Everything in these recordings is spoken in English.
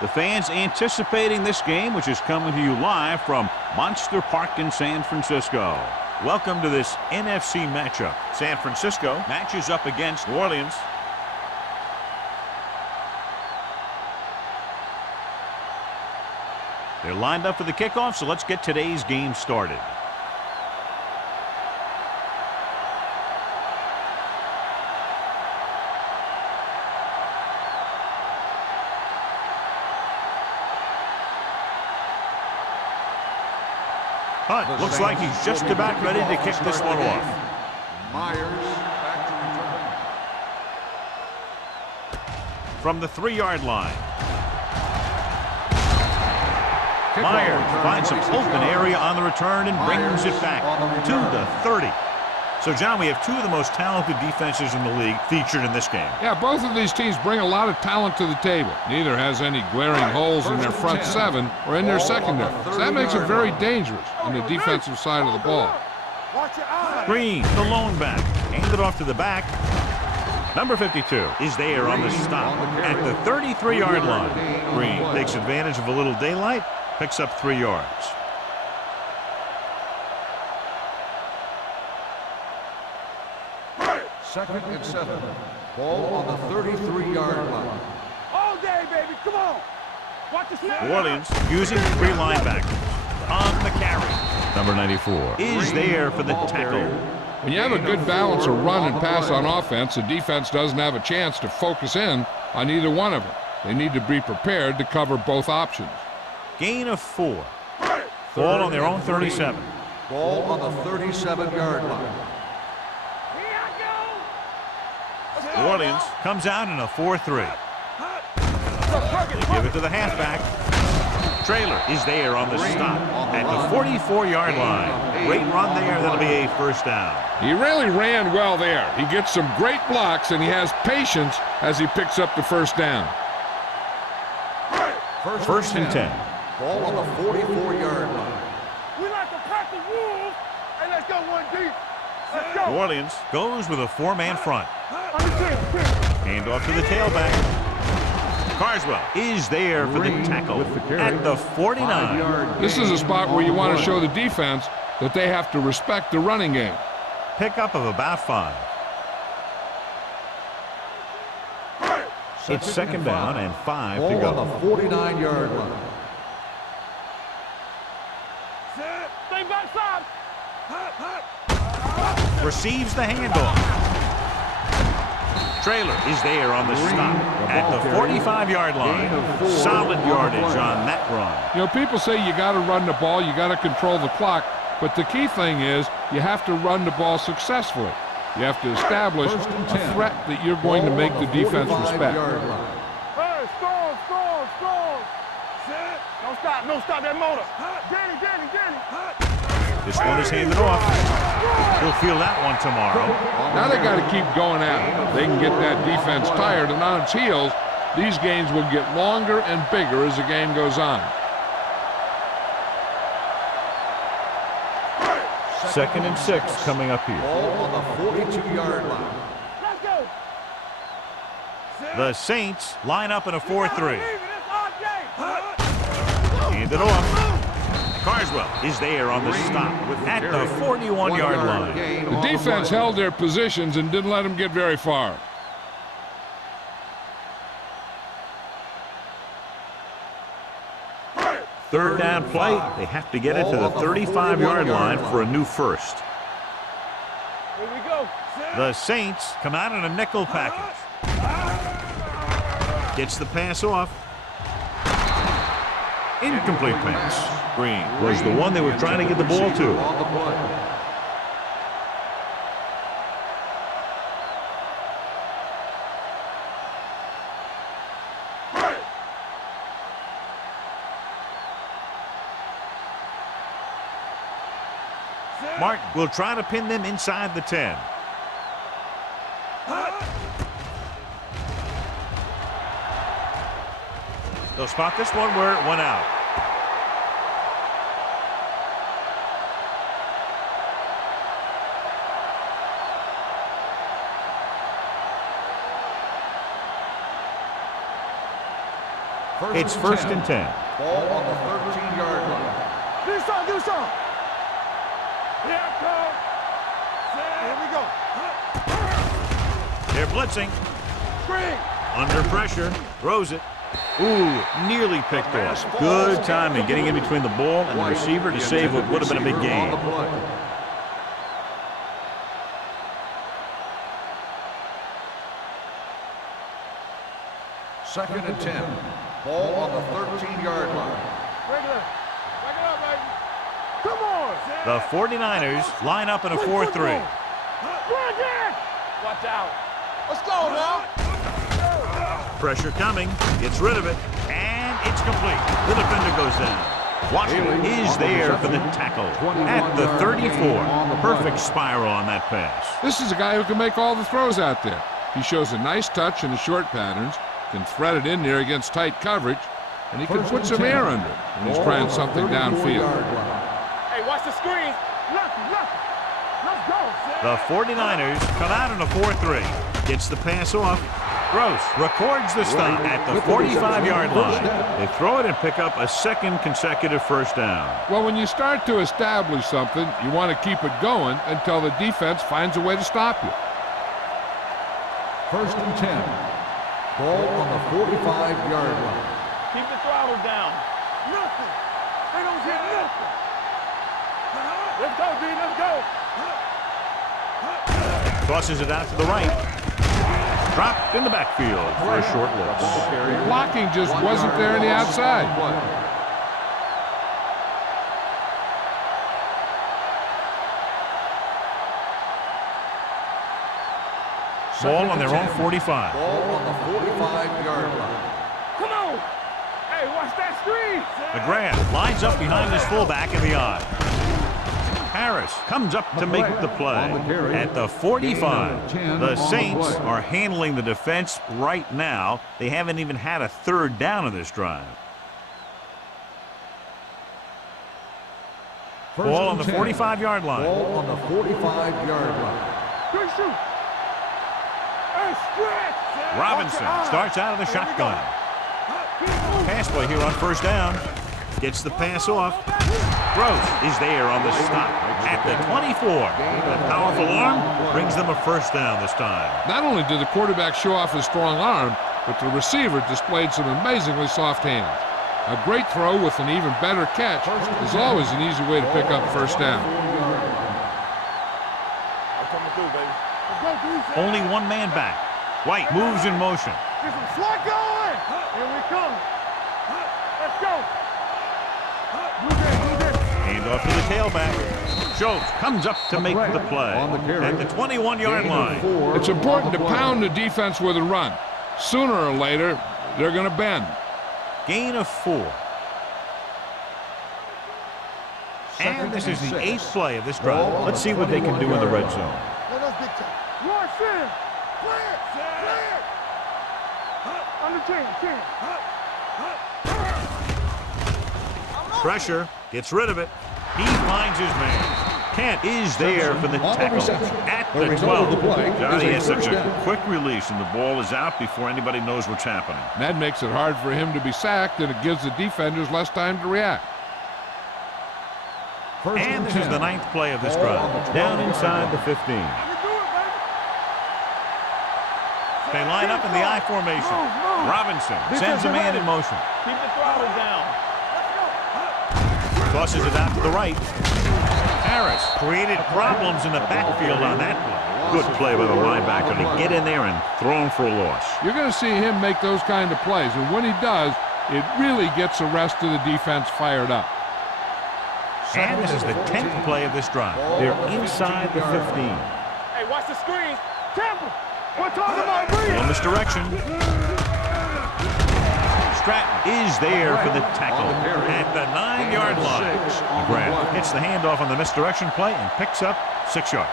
The fans anticipating this game, which is coming to you live from Monster Park in San Francisco. Welcome to this NFC matchup. San Francisco matches up against New Orleans. They're lined up for the kickoff, so let's get today's game started. Hunt looks like he's just about ready to kick this one off. Myers back to return. From the 3-yard line. Myers finds some open area on the return and brings it back to the 30. So, John, we have two of the most talented defenses in the league featured in this game. Yeah, both of these teams bring a lot of talent to the table. Neither has any glaring holes in their front seven or in their secondary. So that makes it very dangerous on the defensive side of the ball. Green, the lone back, handed off to the back. Number 52 is there on the stop at the 33-yard line. Green takes advantage of a little daylight, picks up 3 yards. Second and 7. Ball on the 33-yard line. All day, baby. Come on. Watch the snap. New Orleans using 3 linebackers on the carry. Number 94 is there for the tackle. When you have a good balance of run and pass on offense, the defense doesn't have a chance to focus in on either one of them. They need to be prepared to cover both options. Gain of 4. Ball on their own 37. Ball on the 37-yard line. New Orleans comes out in a 4-3. They give it to the halfback. Trailer is there on the stop at the 44-yard line. Great run there. That'll be a first down. He really ran well there. He gets some great blocks, and he has patience as he picks up the first down. First and 10. Ball on the 44-yard line. We like to pack the rules, and let's go one deep. Let's go. New Orleans goes with a 4-man front. Hand off to the tailback. Carswell is there for the tackle at the 49. This is a spot where you want to show the defense that they have to respect the running game. Pickup of about 5. It's second down and 5 to Ball go. on the 49-yard line. Stay backside. Receives the handoff. Trailer is there on the stop at the 45-yard line. Solid yardage on that run. You know, people say you got to run the ball, you got to control the clock, but the key thing is you have to run the ball successfully. You have to establish a threat that you're going to make the defense respect. Hey, score. Don't stop that motor. Danny. This one is handed off. We'll feel that one tomorrow. Now they got to keep going at it. They can get that defense tired, and on its heels, these games will get longer and bigger as the game goes on. Second and 6 coming up here. Ball on the 42-yard line. Let's go. The Saints line up in a 4-3. Handed off. Carswell is there on the stop at the 41-yard line. The defense held their positions and didn't let them get very far. Third down play. They have to get it to the 35-yard line for a new first. Here we go. The Saints come out in a nickel package. Gets the pass off. Incomplete pass. Green was the one they were trying to get the ball to. On the play. Martin will try to pin them inside the 10. They'll spot this one where it went out. It's first and 10. Ball on the 13-yard line. Do some. Here it comes. Here we go. They're blitzing. Screen. Under pressure. Throws it. Ooh, nearly picked off. Good timing getting in between the ball and the receiver to save what would have been a big gain. Second and 10. Ball on the 13-yard line. Break it up. Break it up, baby. Come on. The 49ers line up in a 4-3. Watch out. Let's go now. Pressure coming. Gets rid of it. And it's complete. The defender goes down. Washington is there for the tackle at the 34. Perfect spiral on that pass. This is a guy who can make all the throws out there. He shows a nice touch in the short patterns, can thread it in there against tight coverage, and he can put some air under it when he's trying something downfield. Hey, watch the screen. Let's go. The 49ers come out in a 4-3. Gets the pass off. Gross records the stop at the 45-yard line. They throw it and pick up a second consecutive first down. Well, when you start to establish something, you want to keep it going until the defense finds a way to stop you. First and 10. Ball on the 45-yard line. Keep the throttle down. Nothing. They don't get nothing. Let's go, D. Let's go. Tosses it out to the right. Dropped in the backfield for a short loss. Blocking just wasn't there on the outside. Ball on their own 45. Ball on the 45-yard line. Come on. Hey, watch that screen. McGrath lines up behind his fullback in the eye. Harris comes up to make the play at the 45. The Saints are handling the defense right now. They haven't even had a third down of this drive. Ball on the 45-yard line. Ball on the 45-yard line. Good shoot. Hey, stretch. Robinson starts out of the shotgun. Pass play here on first down. Gets the pass off. Gross is there on the stop at the 24. The powerful arm brings them a first down this time. Not only did the quarterback show off his strong arm, but the receiver displayed some amazingly soft hands. A great throw with an even better catch is always an easy way to pick up first down. I'm coming through, baby. Let's go, D. Only one man back. White moves in motion. Get some slot going. Here we come. Let's go. Hand off to the tailback. Schultz comes up to make the play at the 21-yard line. It's important to pound the defense with a run. Sooner or later, they're going to bend. Gain of 4. And this is the 8th play of this drive. Let's see what they can do in the red zone. Let us dictate. Rush in. Clear. Under 10. Pressure, gets rid of it. He finds his man. Kent is there for the tackle at the 12. Johnny has such a quick release, and the ball is out before anybody knows what's happening. That makes it hard for him to be sacked, and it gives the defenders less time to react. And this is the 9th play of this drive. Down inside the 15. They line up in the I formation. Robinson sends a man in motion. Keep the throttle down. Tosses it out to the right. Harris created problems in the backfield on that one. Good play by the linebacker to get in there and throw him for a loss. You're going to see him make those kind of plays, and when he does, it really gets the rest of the defense fired up. And this is the 10th play of this drive. They're inside the 15. Hey, watch the screen. Tampa. We're talking about read. On misdirection. Stratton is there for the tackle at the 9-yard line. McGrath hits the handoff on the misdirection play and picks up 6 yards.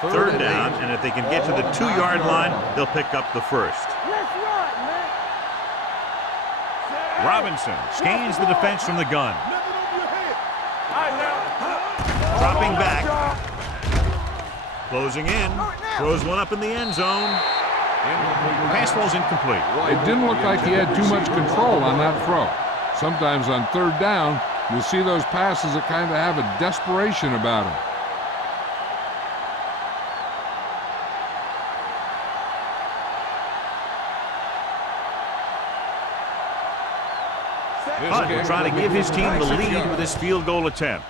Third down, and if they can get to the 2-yard line, they'll pick up the first. Let's run, man. Robinson scans the defense from the gun. All right, now. Dropping back. Closing in. Throws one up in the end zone. Pass ball's incomplete. It didn't look like he had too much control on that throw. Sometimes on third down, you'll see those passes that kind of have a desperation about them. Hunt will try to give his team the lead with his field goal attempt.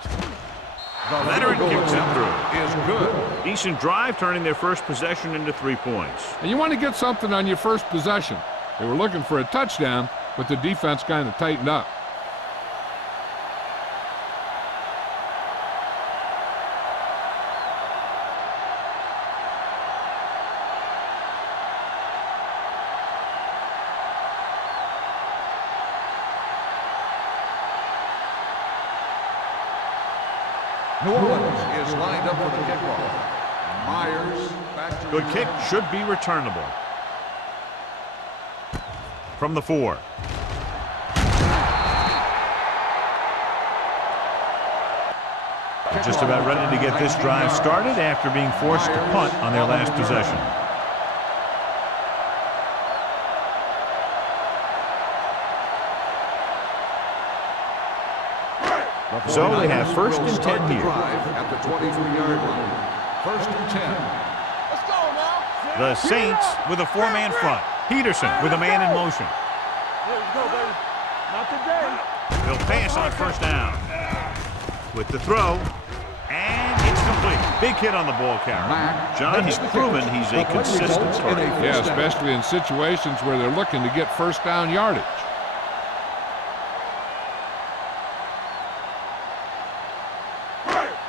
Leonard kicks it through. Is good. Decent drive, turning their first possession into 3 points. And you want to get something on your first possession. They were looking for a touchdown, but the defense kind of tightened up. New Orleans is lined up for the kickoff. Myers back to Good kick, should be returnable. From the 4. Just about ready to get this drive started after being forced to punt on their last possession. So they have first and 10 here. At the 23-yard line. First and 10. Let's go now. The Saints with a 4-man front. Peterson with a man in motion. Here we go, baby. Not today. They'll pass on first down. With the throw. And it's complete. Big hit on the ball carrier. John has proven he's a consistent starter. Yeah, especially in situations where they're looking to get first down yardage.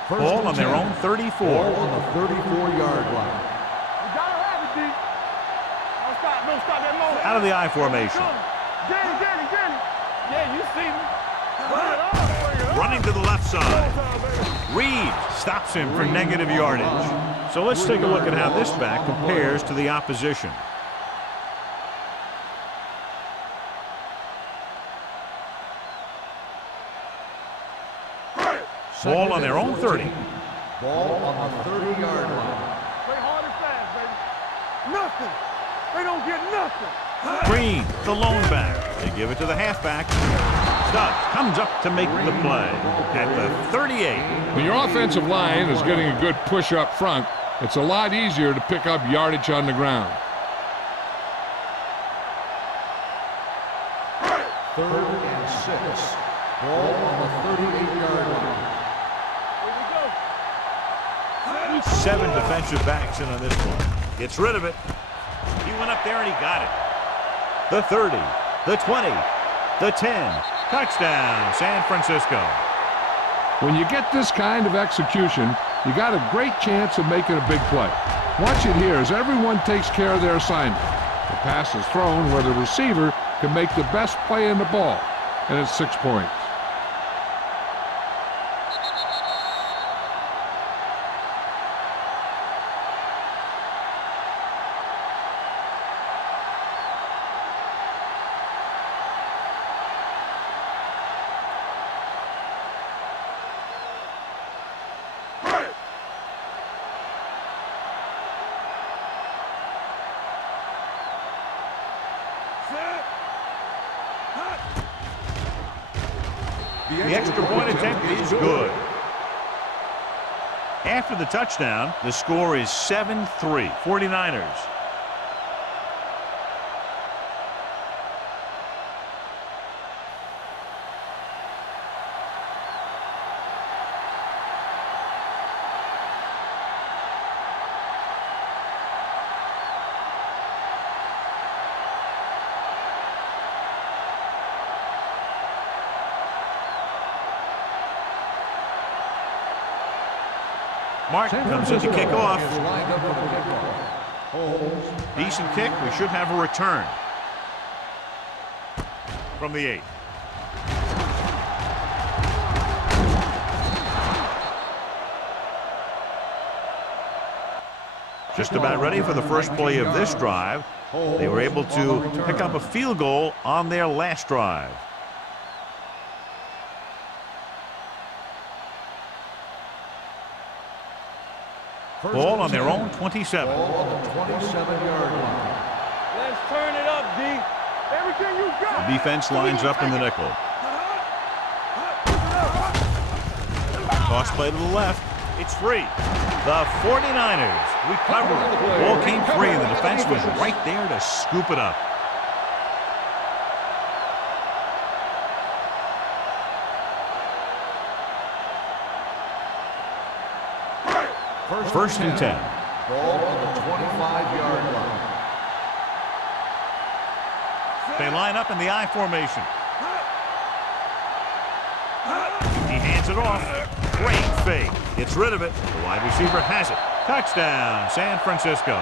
Ball on their own 34. Ball on the 34-yard line. You gotta have it, D. Don't stop that moment. Out of the I formation. Get it. Yeah, you see me. Bring it on. Running to the left side. Reed stops him for negative yardage. So let's take a look at how this back compares to the opposition. Ball on their own 30. Ball on the 30-yard line. Play hard and fast, baby. Nothing. They don't get nothing. Green, the lone back. They give it to the halfback. Stubbs comes up to make the play at the 38. When your offensive line is getting a good push up front, it's a lot easier to pick up yardage on the ground. Third and 6. Ball on the 38-yard line. 7 defensive backs in on this one. Gets rid of it. He went up there and he got it. The 30, the 20, the 10. Touchdown, San Francisco. When you get this kind of execution, you got a great chance of making a big play. Watch it here as everyone takes care of their assignment. The pass is thrown where the receiver can make the best play in the ball, and it's 6 points. The extra point attempt is good. After the touchdown, the score is 7-3, 49ers. Martin comes in to kick off. Is lined up for the kickoff. Holmes. Decent kick. We should have a return from the 8. Just about ready for the first play of this drive. They were able to pick up a field goal on their last drive. Ball on their own 27. Ball on the 27-yard line. Let's turn it up, D. Everything you got. The defense lines up in the nickel. Toss play to the left. It's free. The 49ers recover. Ball came free, and the defense was right there to scoop it up. First and 10. Ball on the 25-yard line. They line up in the I formation. He hands it off. Great fake. Gets rid of it. The wide receiver has it. Touchdown, San Francisco.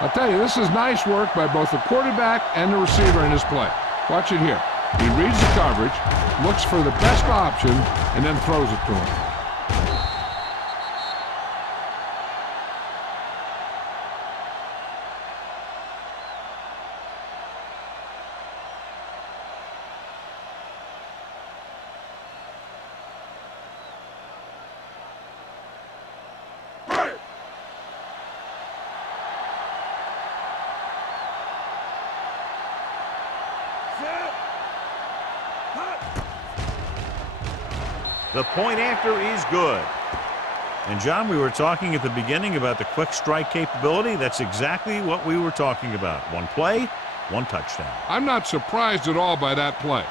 I'll tell you, this is nice work by both the quarterback and the receiver in this play. Watch it here. He reads the coverage, looks for the best option, and then throws it to him. The point after is good. And John, we were talking at the beginning about the quick strike capability. That's exactly what we were talking about. One play, one touchdown. I'm not surprised at all by that play.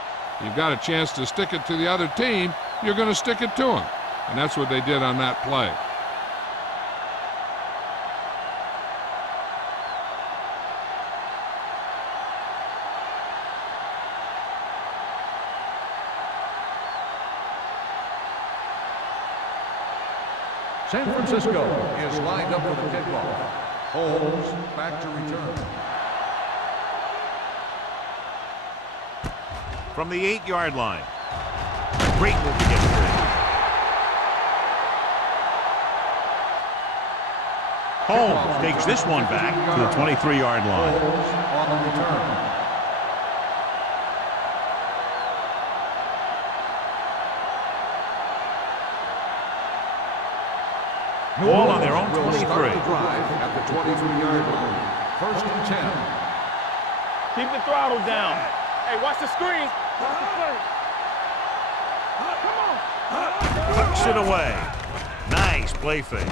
You've got a chance to stick it to the other team, you're going to stick it to them. And that's what they did on that play. San Francisco is lined up for the kickoff. Holmes back to return. From the 8-yard line. Great move to get free. Holmes takes this one back to the 23-yard line. Holmes on the return. Ball on their own 23. Will start the drive at the 23-yard line. First and 10. Keep the throttle down. Hey, watch the screen. Pucks it away. Nice play fake.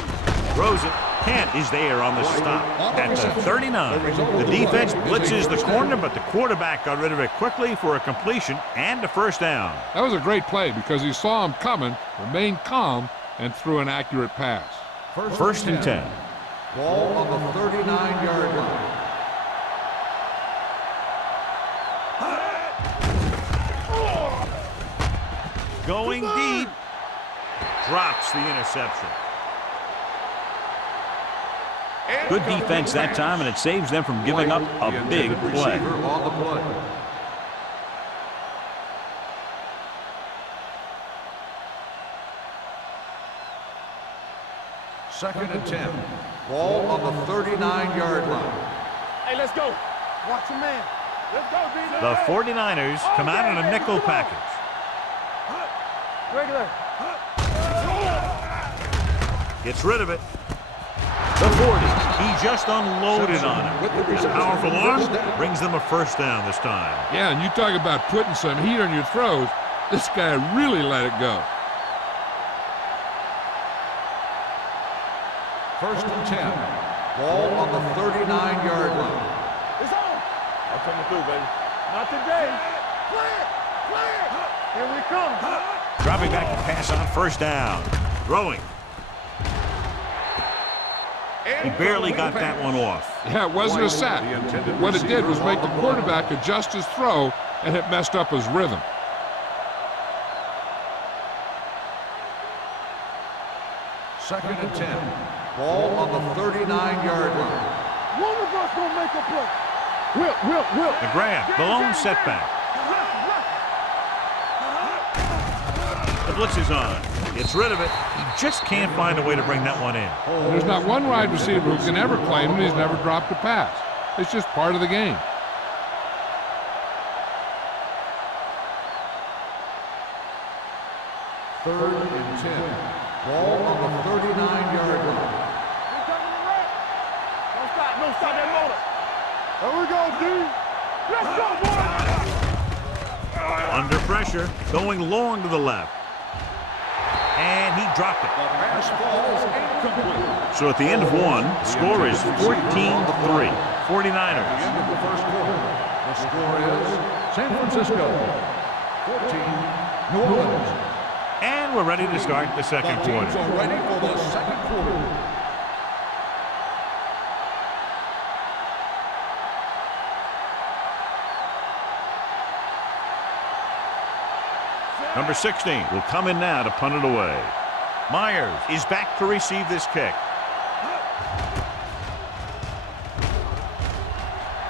Throws it. Kent is there on the stop at the 39. The defense blitzes the corner, but the quarterback got rid of it quickly for a completion and a first down. That was a great play because he saw him coming, remained calm, and threw an accurate pass. First and 10. Ball on the 39-yard line. Going deep. Drops the interception. Good defense that time, and it saves them from giving up a big play. On the play. Second and 10. Ball on the 39-yard line. Hey, let's go. Watch your man. Let's go, D. The 49ers come out in a nickel package. Regular. Gets rid of it. The 40. He just unloaded on him. A powerful arm brings them a first down this time. Yeah, and you talk about putting some heat on your throws. This guy really let it go. First and 10. Ball on the 39-yard line. It's on. I'm coming through, baby. Not today. Clear. Here we come. Dropping back to pass on first down. Throwing. He barely got that one off. Yeah, it wasn't a sack. What it did was make the quarterback adjust his throw, and it messed up his rhythm. Second and 10. Ball on the 39-yard line. One of us gonna make a play. Will. The grab, the lone setback. The blitz is on. Gets rid of it. He just can't find a way to bring that one in. There's not one wide receiver who can ever claim that he's never dropped a pass. It's just part of the game. Third and 10. Ball on the 39-yard line. Don't stop that motor. There we go, D. Let's go, boy. Under pressure, going long to the left. And he dropped it. The pass ball is incomplete. So at the end of one, the score is 14-3. 49ers. At the end of the first quarter, the score is San Francisco 14, New Orleans. And we're ready to start the second The teams quarter. are ready for the second quarter. Number 16 will come in now to punt it away. Myers is back to receive this kick.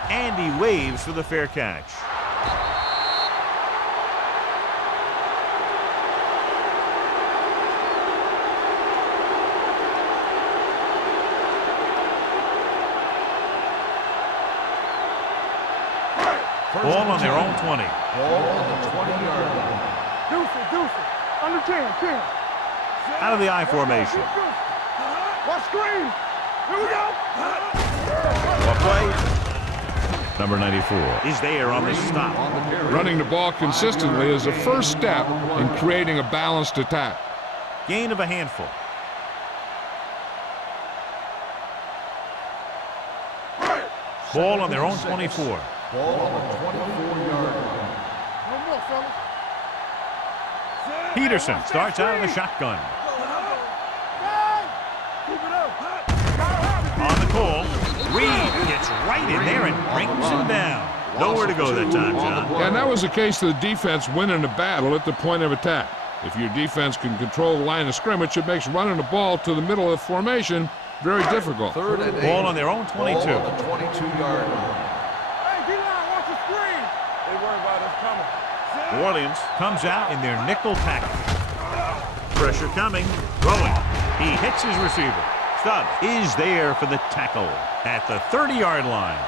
And he waves for the fair catch. Ball on their own 20. Ball on the 20-yard line. Deuce. Under 10. Out of the I formation. Watch screen. Here we go. What play? Number 94 is there on the stop. Running the ball consistently is the first step in creating a balanced attack. Gain of a handful. Ball on their own 24. Ball on the 24-yard line. No more, fellas. Peterson starts out of the shotgun. Keep it up. On the call, Reed gets right in there and brings him down. Nowhere to go that time, John. And that was the case of the defense winning the battle at the point of attack. If your defense can control the line of scrimmage, it makes running the ball to the middle of the formation very difficult. Third and 8. Ball on their own 22. Ball on the 22-yard line. Hey, D-line, watch the screen. They worry about us coming. New Orleans comes out in their nickel package. Pressure coming, throwing. He hits his receiver. Stubbs is there for the tackle at the 30-yard line.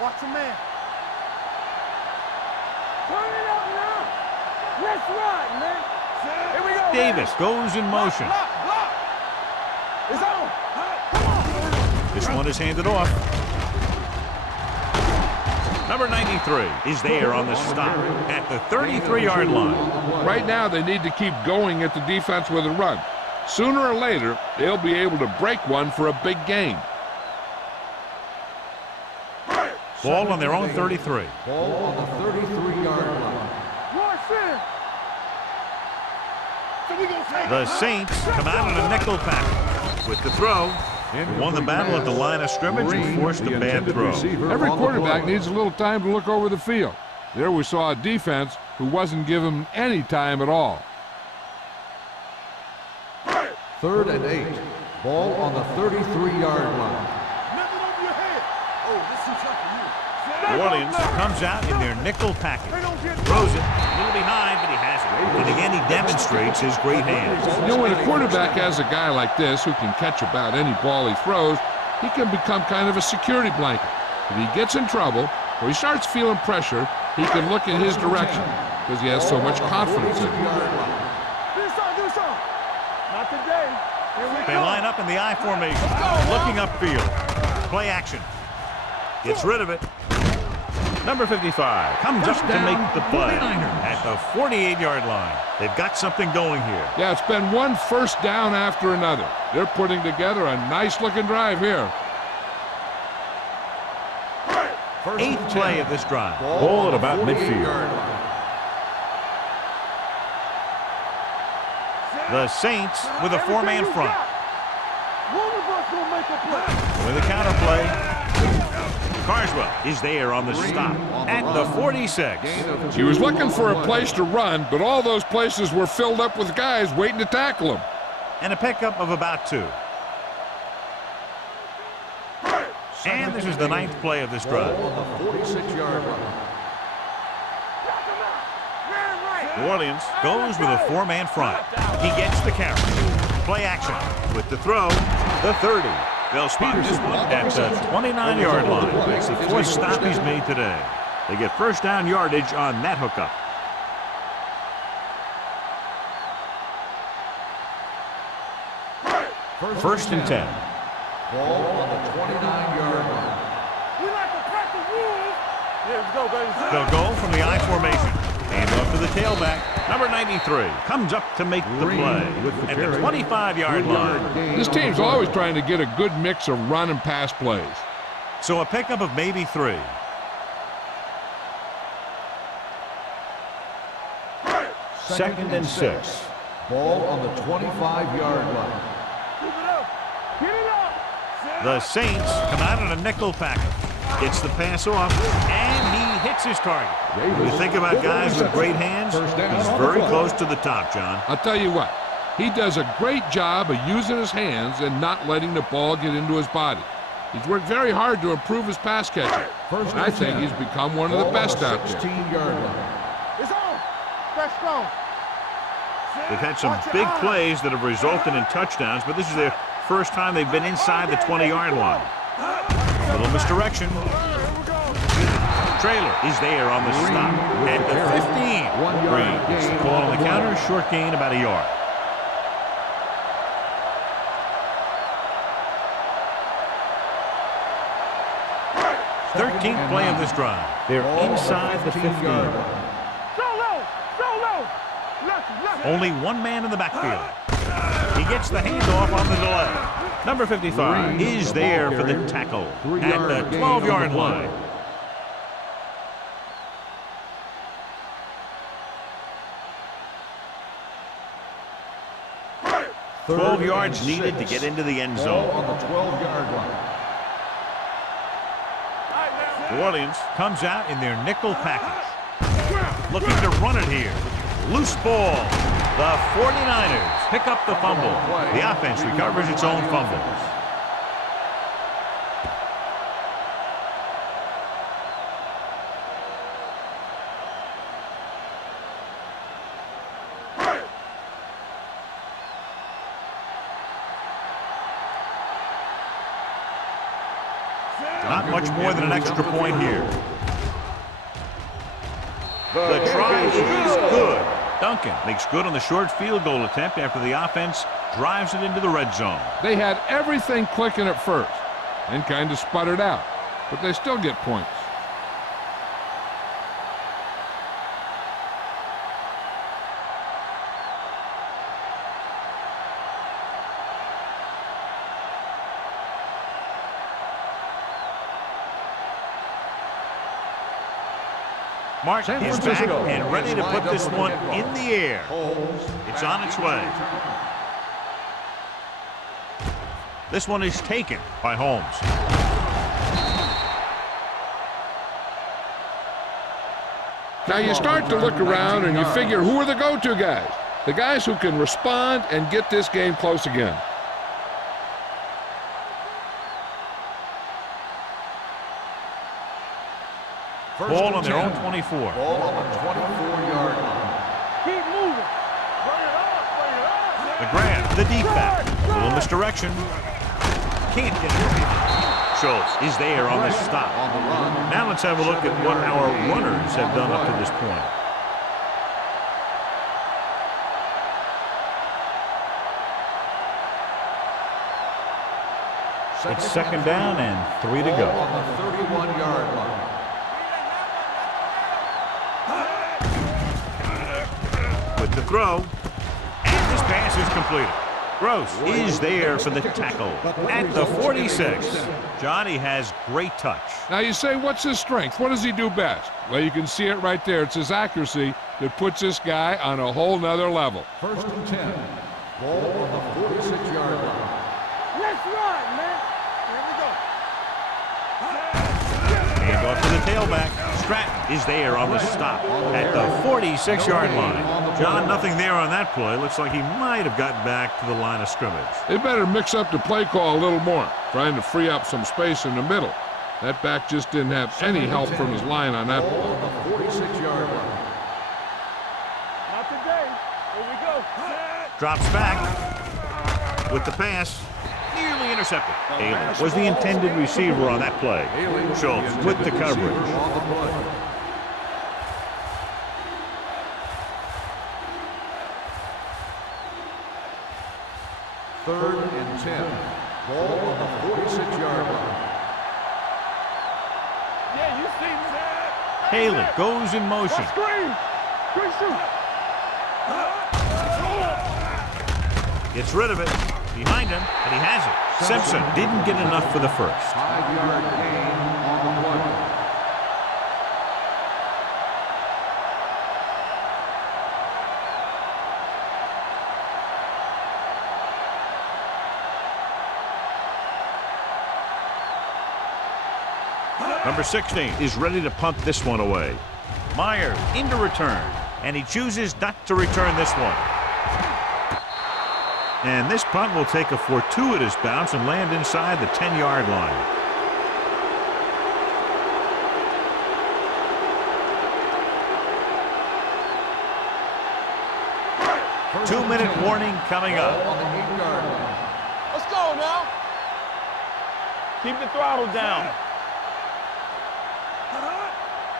Watch the man. Turn it up now. Let's ride, man. Here we go. Davis goes in motion. Block. It's on. Come on. This one is handed off. Number 93 is there on the stop at the 33-yard line. Right now, they need to keep going at the defense with a run. Sooner or later, they'll be able to break one for a big gain. Ball on their own 33. Ball on the 33-yard line. Watch it. So we gonna take The Saints come out in a nickel package with the throw. Won the battle at the line of scrimmage and forced a bad throw. Every quarterback needs a little time to look over the field. There we saw a defense who wasn't given any time at all. Third and 8. Ball on the 33-yard line. nothing over your head. Oh, this is tough for you. New Orleans comes out in their nickel package. Throws it, a little behind, but he has it. And again, he demonstrates his great hands. You know, when a quarterback has a guy like this who can catch about any ball he throws, he can become kind of a security blanket. If he gets in trouble or he starts feeling pressure, he can look in his direction because he has so much confidence in him. Do something. Not today. Here we They go. line up in the I formation, looking upfield. Play action. Gets rid of it. Number 55 comes up to make the play at the 48-yard line. They've got something going here. Yeah, it's been one first down after another. They're putting together a nice-looking drive here. Eighth play of this drive. Ball at about midfield. The Saints with a four-man front. With a counter play. Carswell is there on the stop at the 46. He was looking for a place to run, but all those places were filled up with guys waiting to tackle him. And a pickup of about 2. And this is the 9th play of this drive. On the 46-yard line. New Orleans goes with a four-man front. He gets the carry. Play action with the throw, the 30. They'll spot this one at the 29-yard line. It's the 4th stop he's made today. They get first down yardage on that hookup. First and 10. Ball on the 29-yard line. We like to crack the rules. Yeah, let's go, baby. They'll go from the I formation. Hand off to the tailback. Number 93 comes up to make the play at the 25-yard line. This team's always trying to get a good mix of run and pass plays. So a pickup of maybe 3. Second and 6. Ball on the 25-yard line. Keep it up. Get it up. The Saints come out in a nickel package. Gets the pass off, and he hits his target. When you think about guys with great hands, he's very close to the top, John. I'll tell you what, he does a great job of using his hands and not letting the ball get into his body. He's worked very hard to improve his pass catching. And I think he's become one of the best out there. 16-yard line. It's on. Let's go. They've had some big plays that have resulted in touchdowns, but this is their first time they've been inside the 20-yard line. A little misdirection. Trailer is there on the stop at the 15. Green gets the ball on the counter, short gain about a yard. Thirteenth play of this drive. They're inside the 15. Only one man in the backfield. He gets the handoff on the delay. Number 55 is there for the tackle at the 12-yard line. Twelve yards needed to get into the end zone. On the 12-yard line. New Orleans comes out in their nickel package. Looking to run it here. Loose ball. The 49ers pick up the fumble. The offense recovers its own fumble. Not much more than an extra point here. The try is good. Duncan makes good on the short field goal attempt after the offense drives it into the red zone. They had everything clicking at first and kind of sputtered out, but they still get points. Martin is back and ready to put this one in the air. It's on its way. This one is taken by Holmes. Now you start to look around and you figure, who are the go-to guys? The guys who can respond and get this game close again. Ball on their own 24. Ball on the 24-yard line. Keep moving. Bring it up. Bring it up. The grab, the deep back. A little misdirection. Can't get it. Schultz is there on the stop. On the run. Now let's have a look at what our runners have done up to this point. It's second down and 3 to go. Ball on the 31-yard line. With the throw, and this pass is completed. Gross is there for the tackle at the 46. Johnny has great touch. Now you say, what's his strength? What does he do best? Well, you can see it right there. It's his accuracy that puts this guy on a whole nother level. First and 10. Ball on the 46-yard line. Let's run, man. Here we go. Hand off to the tailback. Stratton is there on the stop at the 46-yard line. John, nothing there on that play. Looks like he might have gotten back to the line of scrimmage. They better mix up the play call a little more, trying to free up some space in the middle. That back just didn't have any help from his line on that Ball play. on the 46-yard line. Not today. Here we go. Drops back with the pass. Nearly intercepted. Taylor was the intended receiver on that play. Schultz with the coverage. On the play. Third and 10. Ball on the 46-yard line. Yeah, you see that. Haley goes in motion. Screen. Screen shoot. Gets rid of it. Behind him, and he has it. Simpson didn't get enough for the first. 5-yard gain on the play. Number 16 is ready to punt this one away. Myers into return, and he chooses not to return this one. And this punt will take a fortuitous bounce and land inside the 10-yard line. Two-minute warning coming up. Ball on the 8-yard line. Let's go now. Keep the throttle down.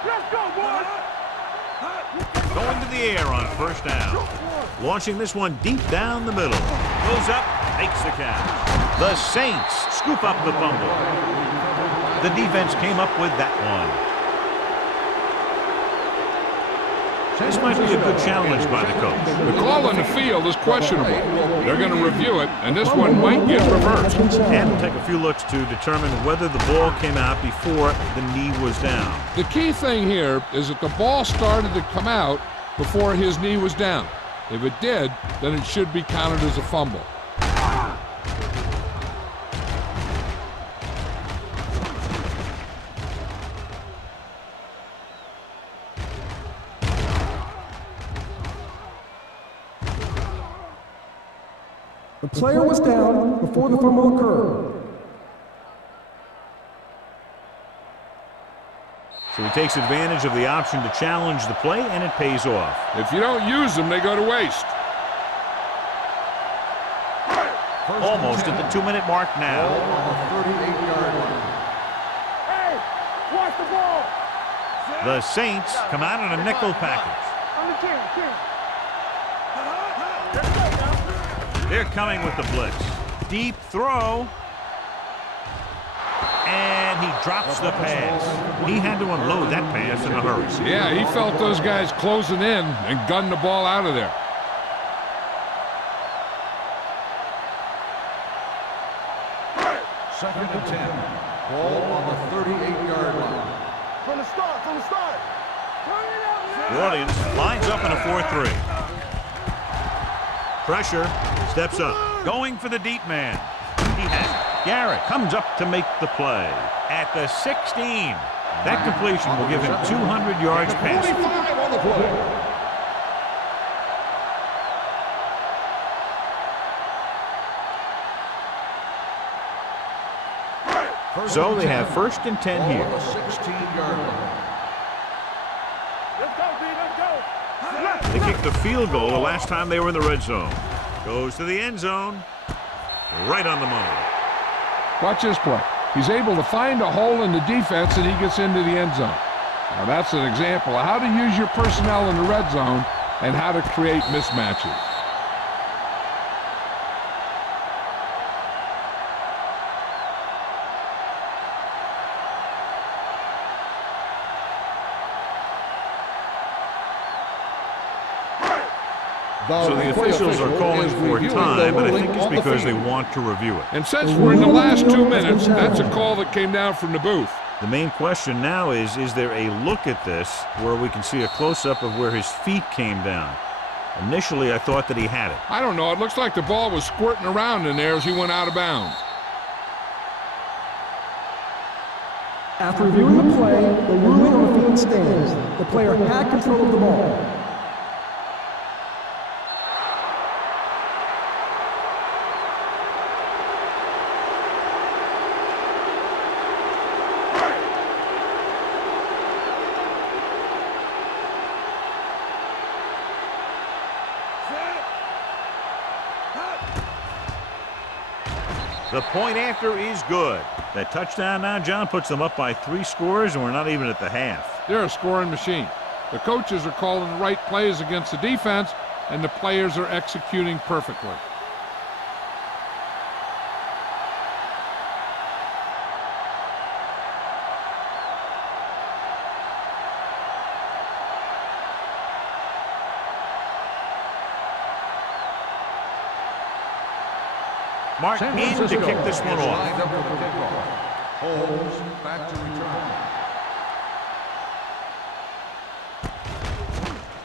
Let's go, boys. Going to the air on first down. Launching this one deep down the middle. Goes up, makes the catch. The Saints scoop up the fumble. The defense came up with that one. This might be a good challenge by the coach. The call on the field is questionable. They're going to review it, and this one might get reversed. And we'll take a few looks to determine whether the ball came out before the knee was down. The key thing here is that the ball started to come out before his knee was down. If it did, then it should be counted as a fumble. The player was down before the fumble occurred. So he takes advantage of the option to challenge the play, and it pays off. If you don't use them, they go to waste. Almost at the 2-minute mark now. Ball on the 38-yard line. Hey, watch the ball. The Saints come out in a nickel package. On the team. They're coming with the blitz. Deep throw. And he drops the pass. He had to unload that pass in a hurry. Yeah, he felt those guys closing in and gunned the ball out of there. Second and 10. Ball on the 38-yard line. From the start. Turn it out now. The audience lines up in a 4-3. Pressure, steps up, going for the deep man. He has it. Garrett comes up to make the play at the 16. That completion will give him 200 yards passing. 45 on the play. So they have first and 10 Ball here. on the 16-yard line. Let's go, B. Let's go. They kicked the field goal the last time they were in the red zone. Goes to the end zone. Right on the money. Watch this play. He's able to find a hole in the defense, and he gets into the end zone. Now, that's an example of how to use your personnel in the red zone and how to create mismatches. So the officials are calling for time, and I think it's because they want to review it. And since we're in the last 2 minutes, that's a call that came down from the booth. The main question now is there a look at this where we can see a close-up of where his feet came down? Initially, I thought that he had it. I don't know. It looks like the ball was squirting around in there as he went out of bounds. After reviewing the play, the ruling on the field stands. The player had control of the ball. The point after is good. That touchdown now, John, puts them up by 3 scores, and we're not even at the half. They're a scoring machine. The coaches are calling the right plays against the defense, and the players are executing perfectly. Mark in to kick this one off. Lined up for the kickoff. Holmes back to return.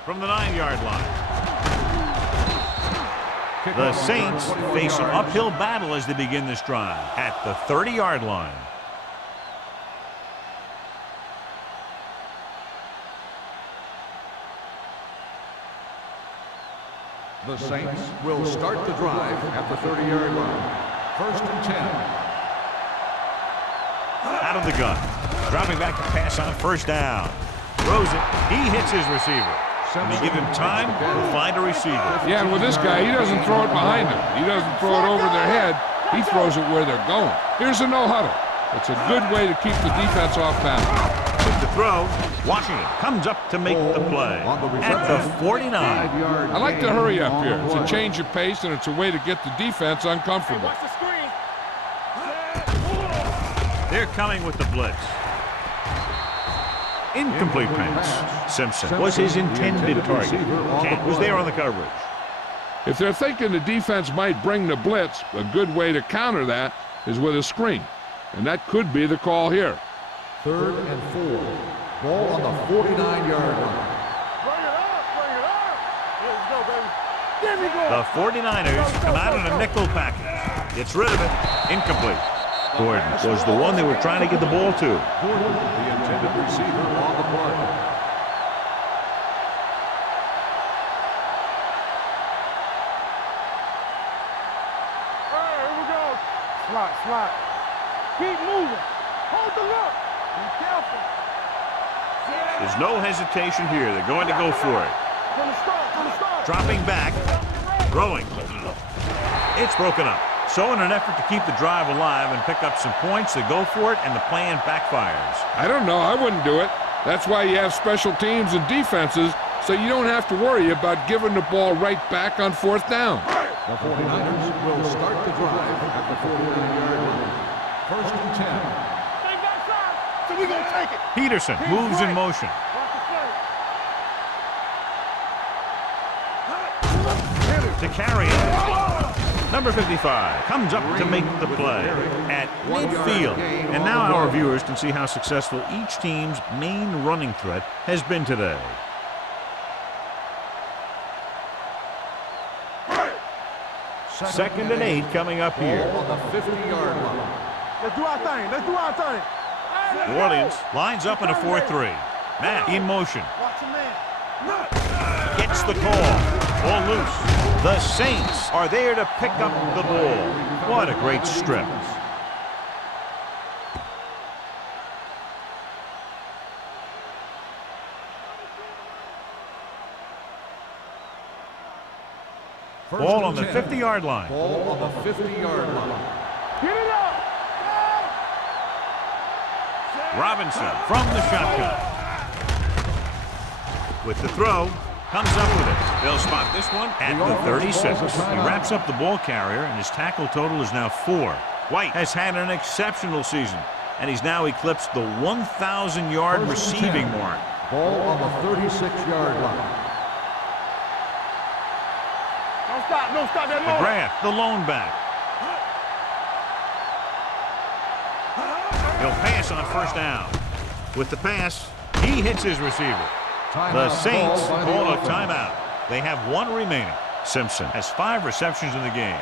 From the 9-yard line. The Saints face an uphill battle as they begin this drive at the 30-yard line. The Saints will start the drive at the 30-yard line. 1st and 10. Out of the gun. Dropping back to pass on 1st down. Throws it. He hits his receiver. When you give him time, he'll find a receiver. Yeah, and with this guy, he doesn't throw it behind him. He doesn't throw it over their head. He throws it where they're going. Here's a no-huddle. It's a good way to keep the defense off balance. With the throw, Washington comes up to make the play at the 49. I like to hurry up here. It's a change of pace, and it's a way to get the defense uncomfortable. Watch the screen. They're coming with the blitz. Incomplete pass. Simpson was his intended target. Kent was there on the coverage. If they're thinking the defense might bring the blitz, a good way to counter that is with a screen. And that could be the call here. 3rd and 4. Ball on the 49-yard line. Bring it up. Bring it up. Here we go, baby. There we go. The 49ers come out in a nickel package. Gets rid of it. Incomplete. Gordon was the one they were trying to get the ball to. Gordon, the intended receiver on the play. Hey, here we go. Slot, slot. Keep moving. Hold the look. Be careful. There's no hesitation here. They're going to go for it. From the start, from the start. Dropping back. Throwing. It's broken up. So in an effort to keep the drive alive and pick up some points, they go for it, and the plan backfires. I don't know. I wouldn't do it. That's why you have special teams and defenses, so you don't have to worry about giving the ball right back on 4th down. The 49ers will start the drive at the 49-yard line. 1st and 10. Stay backside. So we gonna take it. Peterson moves in motion. Watch the play. To carry it. Number 55 comes up to make the play at midfield. And now our viewers can see how successful each team's main running threat has been today. Second and 8 coming up here. Ball on the 50-yard line. Let's do our thing. Let's do our thing. New Orleans lines up in a 4-3. Matt in motion. Watch your man. Gets the call. Ball loose. The Saints are there to pick up the ball. What a great strip. Ball on the 50-yard line. Ball on the 50-yard line. Get it up. Robinson from the shotgun. With the throw, comes up with it. They'll spot this one at the 36. He wraps up the ball carrier, and his tackle total is now 4. White has had an exceptional season, and he's now eclipsed the 1,000-yard receiving mark. Ball on the 36-yard line. Don't stop. Don't stop that motor. McGrath, the lone back. He'll pass on 1st down. With the pass, he hits his receiver. The Saints call a timeout. They have one remaining. Simpson has 5 receptions in the game.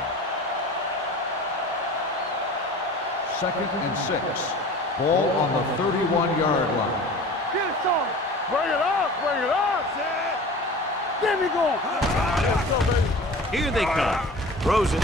2nd and 6. Ball on the 31-yard line. Get it, Tony. Bring it up. Bring it up. Get me going. Let's go, baby. Here they come. Throws it.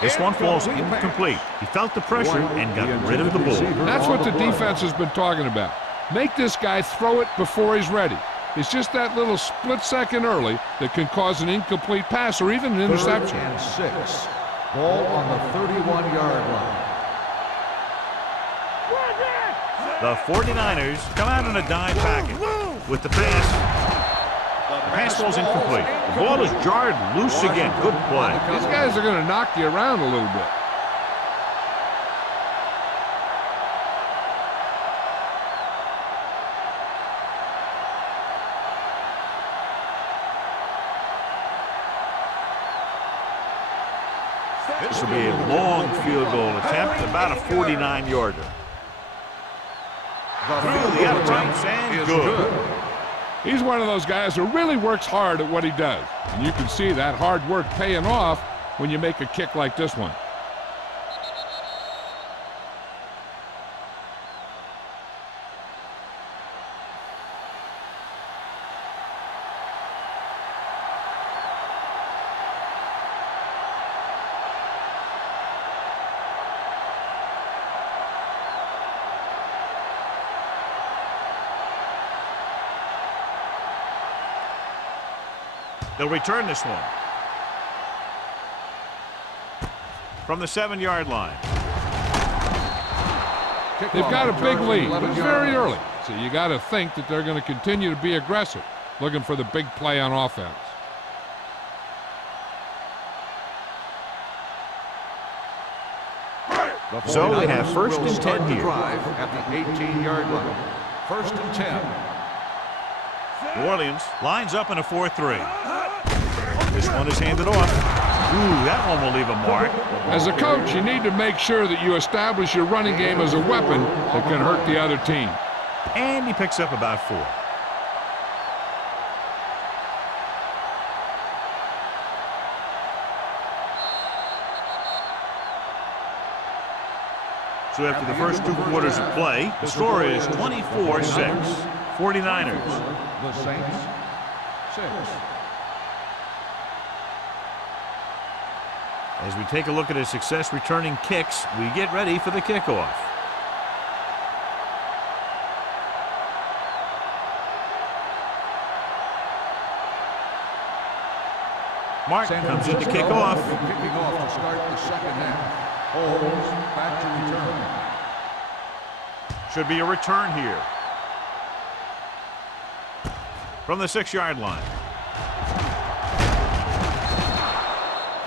This one falls incomplete. He felt the pressure and got rid of the ball. That's what the defense has been talking about. Make this guy throw it before he's ready. It's just that little split second early that can cause an incomplete pass or even an interception. 3rd and 6. Ball on the 31-yard line. The 49ers come out in a dime package. With the pass, the pass ball's incomplete. The ball is jarred loose again. Good play. These guys are going to knock you around a little bit. This will be a long field goal attempt, about a 49-yarder. Through the outer tights and good. He's one of those guys who really works hard at what he does. And you can see that hard work paying off when you make a kick like this one. They'll return this one. From the 7-yard line. They've got a big lead, but it's very early. So you got to think that they're going to continue to be aggressive, looking for the big play on offense. So they have 1st and 10 here. At the 18-yard line. 1st and 10. New Orleans lines up in a 4-3. This one is handed off. Ooh, that one will leave a mark. As a coach, you need to make sure that you establish your running game as a weapon that can hurt the other team. And he picks up about 4. So after the first 2 quarters of play, the score is 24-6. 49ers. The Saints, 6. As we take a look at his success returning kicks, we get ready for the kickoff. Mark comes in to kick off. Kicking off to start the 2nd half. Holmes back to return. Should be a return here. From the 6-yard line.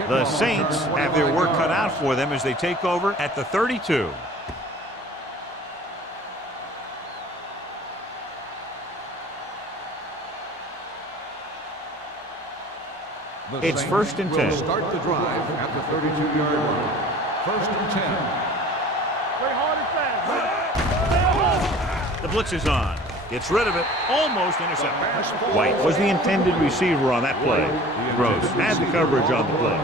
The Saints have their work cut out for them as they take over at the 32. It's 1st and 10. Start the drive at the 32-yard line. 1st and 10. Play hard and fast. The blitz is on. Gets rid of it. Almost intercepted. White was the intended receiver on that play. Gross had the coverage on the play.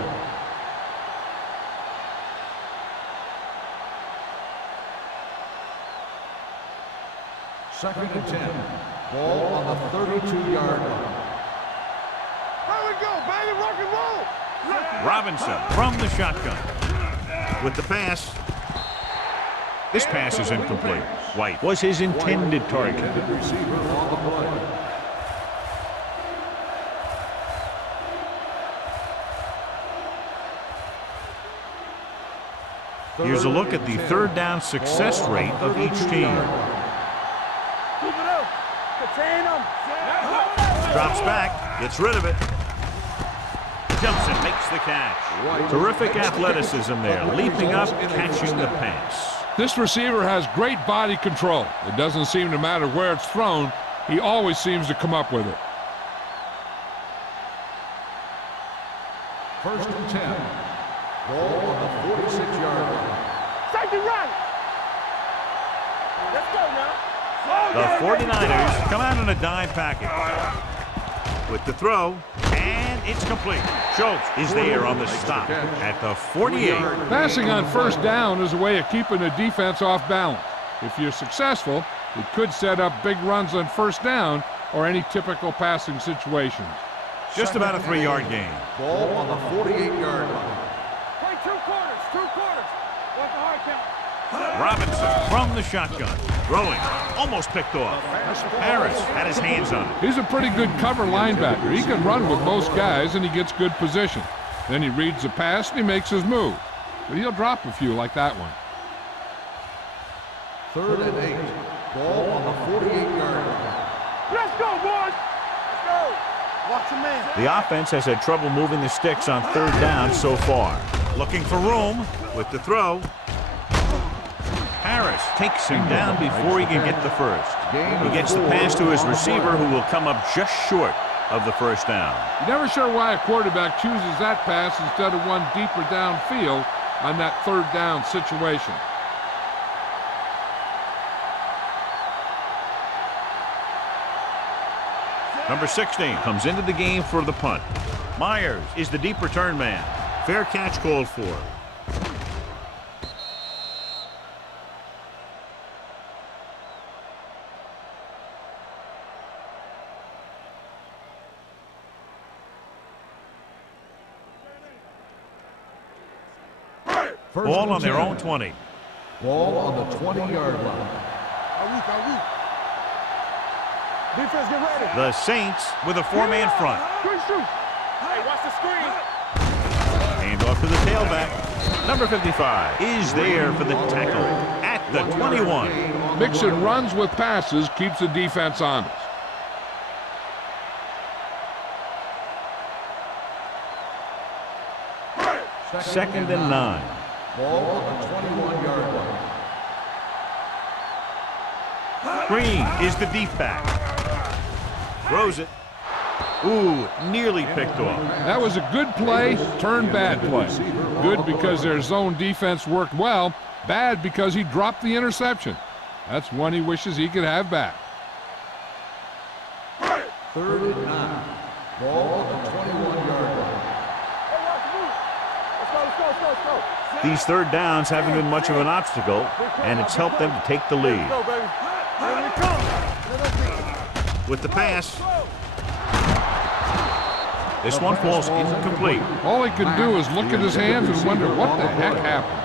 Second and 10. Ball on the 32-yard line. Here we go, baby. Rock and roll. Robinson from the shotgun. With the pass. This pass is incomplete. White was his intended target. Receiver on the play. Here's a look at the 3rd down success rate of each team. Keep it up. Contain them. Drops back, gets rid of it. Jumps and makes the catch. Terrific athleticism there, leaping up, catching the pass. This receiver has great body control. It doesn't seem to matter where it's thrown. He always seems to come up with it. 1st and 10. Ball on the 46-yard line. Safety right. Let's go now. The 49ers come out in a dime package. with the throw, and it's complete. Schultz is there on the stop at the 48. Passing on first down is a way of keeping the defense off balance. If you're successful, it could set up big runs on first down or any typical passing situations. Just about a 3-yard gain. Ball on the 48-yard line. Play 2 quarters, 2 quarters. What's the hard count? Robinson from the shotgun. Throwing. Almost picked off. Harris had his hands on it. He's a pretty good cover linebacker. He can run with most guys, and he gets good position. Then he reads the pass, and he makes his move. But he'll drop a few like that one. 3rd and 8. Ball on the 48-yard line. Let's go, boys. Let's go. Watch your man. The offense has had trouble moving the sticks on 3rd down so far. Looking for room with the throw. Harris takes him down before he can get the first. He gets the pass to his receiver, who will come up just short of the first down. You're never sure why a quarterback chooses that pass instead of one deeper downfield on that 3rd down situation. Number 16 comes into the game for the punt. Myers is the deep return man. Fair catch called for. Ball on their own 20. Ball on the 20-yard line. Defense, get ready. The Saints with a 4-man front. Good shoot. Hey, watch the screen. Hand off to the tailback. Number 55 is there for the tackle at the 21. Mixing runs with passes keeps the defense honest. Second and 9. Ball on the 21-yard line. Green is the deep back. Throws it. Ooh, nearly picked off. That was a good play, turned bad play. Good because their zone defense worked well. Bad because he dropped the interception. That's one he wishes he could have back. 3rd and 9. Ball on the 21-yard line. Let's go. These 3rd downs haven't been much of an obstacle, and it's helped them to take the lead. Let's go, baby. Here we come. With the pass. This one falls incomplete. All he can do is look at his hands and wonder what the heck happened.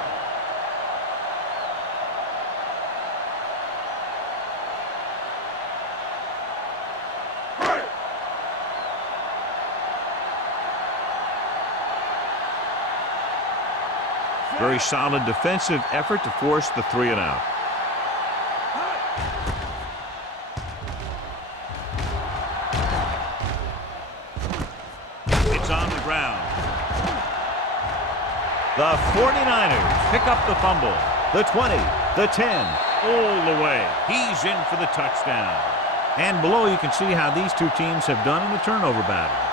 Very solid defensive effort to force the 3-and-out. It's on the ground. The 49ers pick up the fumble. The 20, the 10, all the way. He's in for the touchdown. And below you can see how these two teams have done in the turnover battle.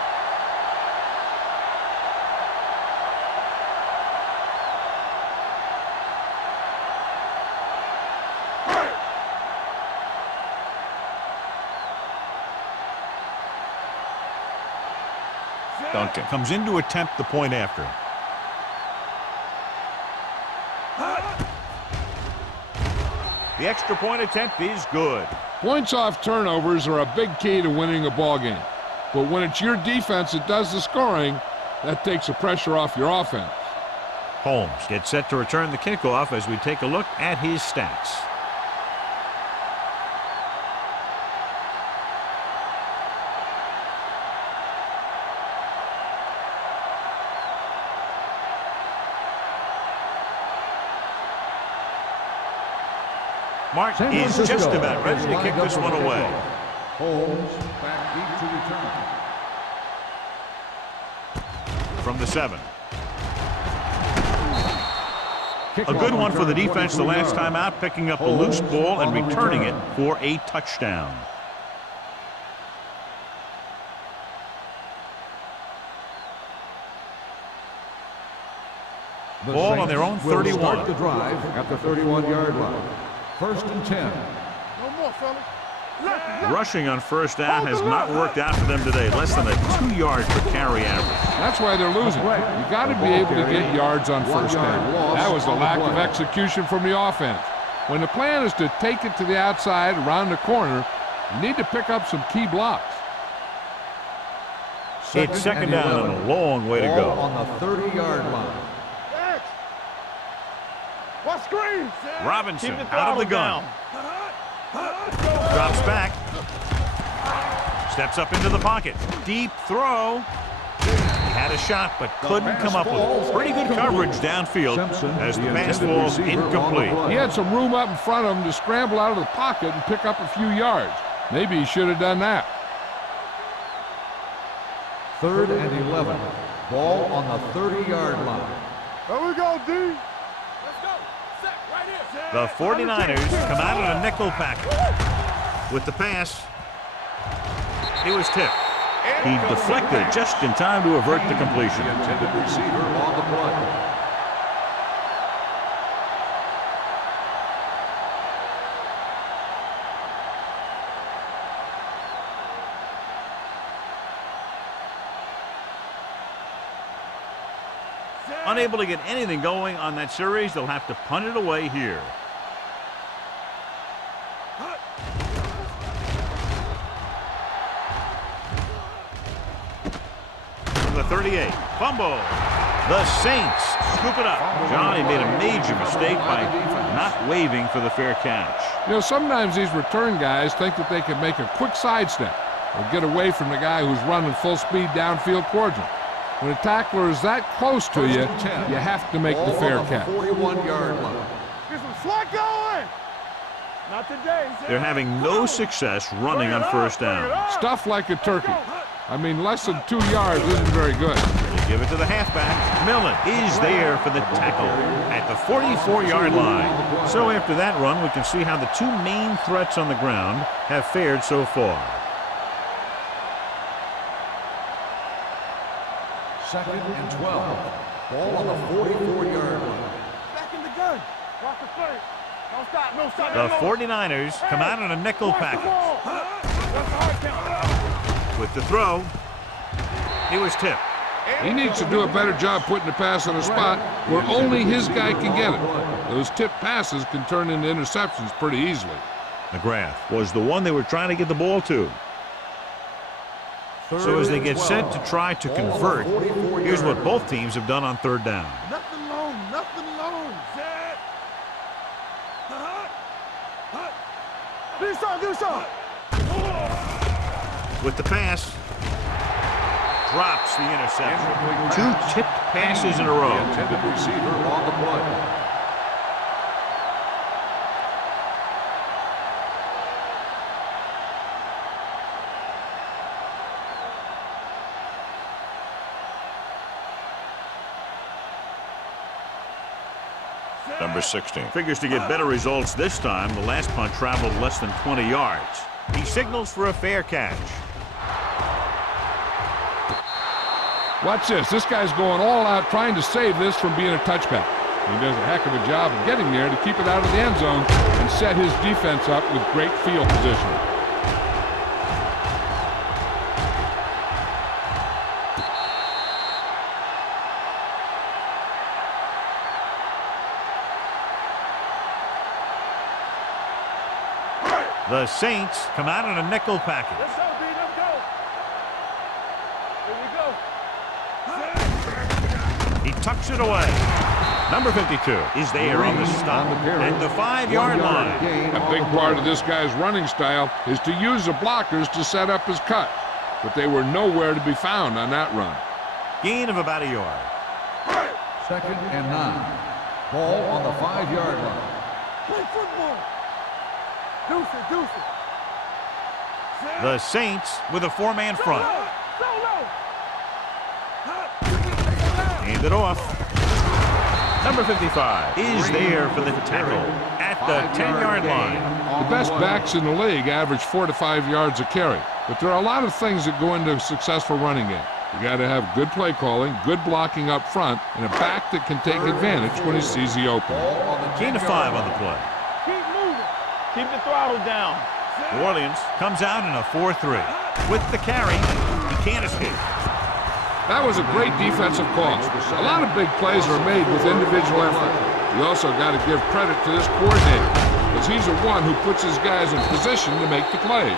Duncan comes in to attempt the point after. The extra point attempt is good. Points off turnovers are a big key to winning a ball game. But when it's your defense that does the scoring, that takes the pressure off your offense. Holmes gets set to return the kickoff as we take a look at his stats. Martin is just about ready to kick this one away. Holmes back deep to return. From the 7. A good one for the defense the last time out, picking up a loose ball and returning it for a touchdown. Ball on their own 31. Start the drive at the 31-yard line. 1st and 10. No more, fellas. Rushing on first down has not worked out for them today. Less than a 2 yards per carry average. That's why they're losing. You got to be able to get yards on first down. That was a lack of execution from the offense. When the plan is to take it to the outside, around the corner, you need to pick up some key blocks. It's second down and a long way to go. On the 30-yard line. What screen? Robinson out of the gun. Drops back. Steps up into the pocket. Deep throw. He had a shot, but couldn't come up with it. Pretty good coverage downfield as the pass falls incomplete. He had some room up in front of him to scramble out of the pocket and pick up a few yards. Maybe he should have done that. 3rd and 11. Ball on the 30-yard line. There we go, D. The 49ers come out in a nickel package. With the pass, he was tipped. He deflected just in time to avert the completion. The intended receiver on the play. Unable to get anything going on that series, they'll have to punt it away here. From the 38, fumble. The Saints scoop it up. Johnny made a major mistake by not waving for the fair catch. You know, sometimes these return guys think that they can make a quick sidestep or get away from the guy who's running full speed downfield towards them. When a tackler is that close to you, you have to make the fair catch. 41-yard line. Get some slack going. Not today. They're having no success running on first down. Stuff like a turkey. I mean, less than 2 yards isn't very good. They give it to the halfback. Millen is there for the tackle at the 44-yard line. So after that run, we can see how the two main threats on the ground have fared so far. 2nd and 12. Ball on the 44-yard line. Back in the gun. Watch the play. Don't stop. No stop. The 49ers come out in a nickel package. With the throw, he was tipped. He needs to do a better job putting the pass on a spot where only his guy can get it. Those tipped passes can turn into interceptions pretty easily. McGrath was the one they were trying to get the ball to. So as they get set to try to convert, here's what both teams have done on third down. Nothing long. Nothing long. Set. Do something. With the pass, drops the interception. 2 tipped passes in a row. Intended receiver on the play. Number 16 figures to get better results this time. The last punt traveled less than 20 yards. He signals for a fair catch. Watch this. This guy's going all out trying to save this from being a touchback. He does a heck of a job of getting there to keep it out of the end zone and set his defense up with great field position. The Saints come out in a nickel package. Let's go, D. Let's go. Here we go. He tucks it away. Number 52 is there on the stop at the 5-yard line. A big part of this guy's running style is to use the blockers to set up his cut, but they were nowhere to be found on that run. Gain of about a yard. 2nd and 9. Ball on the 5-yard line. Play football. Deuce it. The Saints with a 4-man front. Hand it off. Number 55 is there for the tackle at the 10-yard line. The best backs in the league average 4 to 5 yards a carry, but there are a lot of things that go into a successful running game. You got to have good play calling, good blocking up front, and a back that can take advantage when he sees the opening. Gain of 5 on the play. Keep moving. Keep the throttle down. New Orleans comes out in a 4-3. With the carry, he can't escape. That was a great defensive call. A lot of big plays are made with individual effort. You also got to give credit to this coordinator, because he's the one who puts his guys in position to make the plays.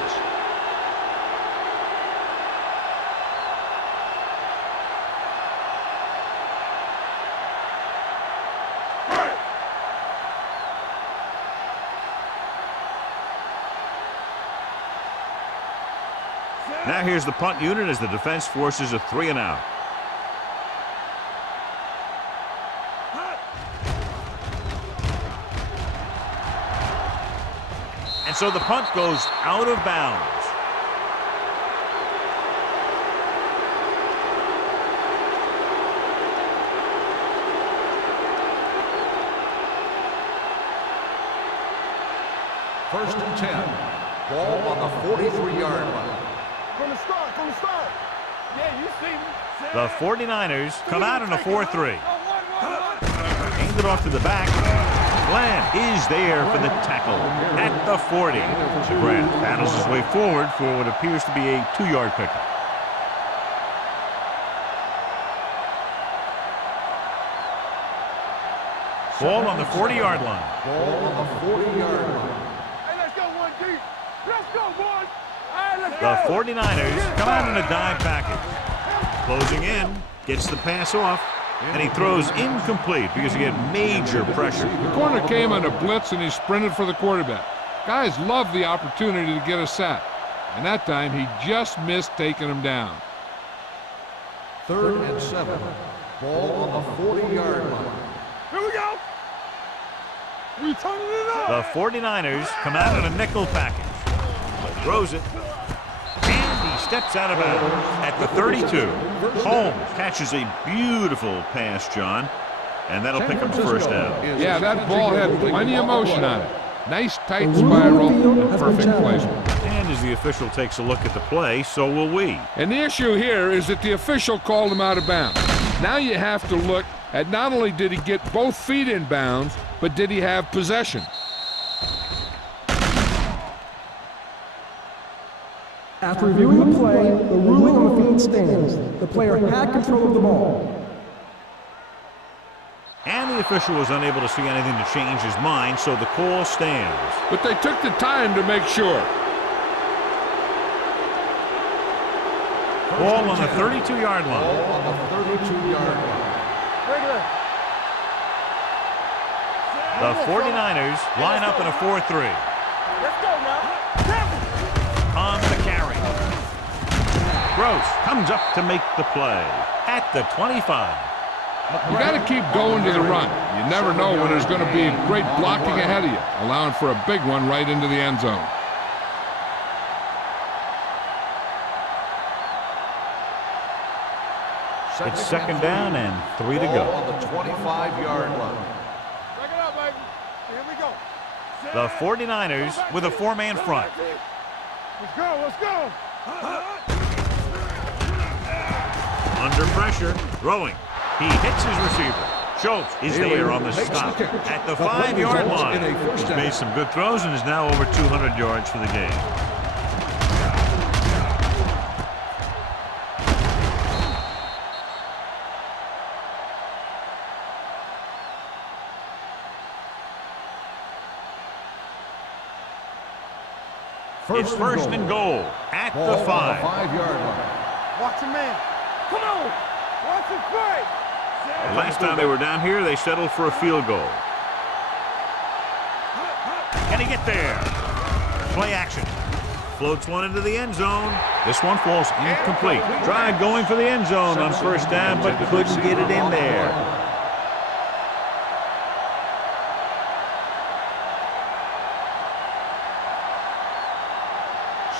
Now here's the punt unit as the defense forces a 3-and-out. And so the punt goes out of bounds. First and 10. Ball on the 43-yard line. From the start, from the start. Yeah, you see me. The 49ers come out in a 4-3. Aimed it off to the back. Glenn is there for the tackle at the 40. Grant battles his way forward for what appears to be a 2-yard pickup. Ball on the 40-yard line. Ball on the 40-yard line. Hey, let's go, 1D. Let's go, boys. The 49ers come out in a dime package. Closing in, gets the pass off, and he throws incomplete because he had major pressure. The corner came on a blitz and he sprinted for the quarterback. Guys love the opportunity to get a sack, and that time he just missed taking him down. 3rd and 7. Ball on the 40-yard line. Here we go. We turning it up. The 49ers come out in a nickel package. Throws it. And he steps out of bounds at the 32. Holmes catches a beautiful pass, John. And that'll pick him first down. Yeah, that ball had plenty of motion on it. Nice tight spiral and perfect placement. And as the official takes a look at the play, so will we. And the issue here is that the official called him out of bounds. Now you have to look at not only did he get both feet in bounds, but did he have possession? After reviewing the play, the ruling on the field stands. The player had control of the ball. And the official was unable to see anything to change his mind, so the call stands. But they took the time to make sure. Ball on the 32-yard line. Ball on the 32-yard line. Regular. The 49ers line up in a 4-3. Let's go now. On the carry. Gross comes up to make the play at the 25. You got to keep going to the run. You never know when there's going to be great blocking ahead of you, allowing for a big one right into the end zone. It's second down and 3 to Ball go. on the 25-yard line. Break it up, baby. Here we go. The 49ers with a 4-man front. Let's go, let's go. Under pressure, throwing. He hits his receiver. Schultz is there on the stop at the 5-yard line. He's made some good throws and is now over 200 yards for the game. It's first and goal at the 5. 5-yard line. Watch your man. Come on. Watch it play. The last time they were down here, they settled for a field goal. Can he get there? Play action. Floats one into the end zone. This one falls incomplete. Tried going for the end zone on first down, but couldn't get it in there.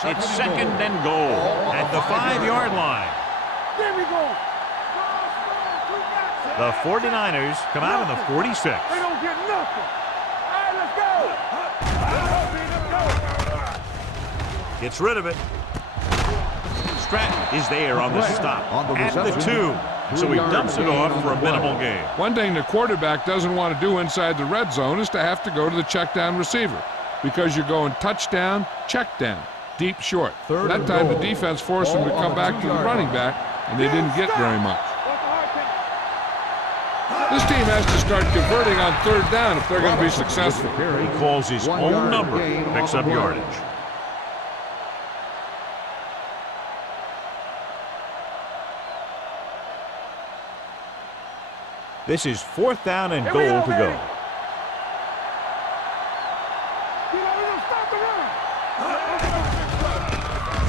It's second and goal at the 5-yard line. There we go. The 49ers come out on the 46. They don't get nothing. All right, let's go. Gets rid of it. Stratton is there on the stop at the 2. So he dumps it off for a minimal gain. One thing the quarterback doesn't want to do inside the red zone is to have to go to the check down receiver. because you're going touchdown, check down, deep short. Third That and time the goal. defense forced them to Ball come on the back to the 2-yard running line. back, and they didn't get very much. This team has to start converting on third down if they're going to be successful. He calls his 1 own yard number, gain picks on up the play. yardage. This is 4th down and goal to go.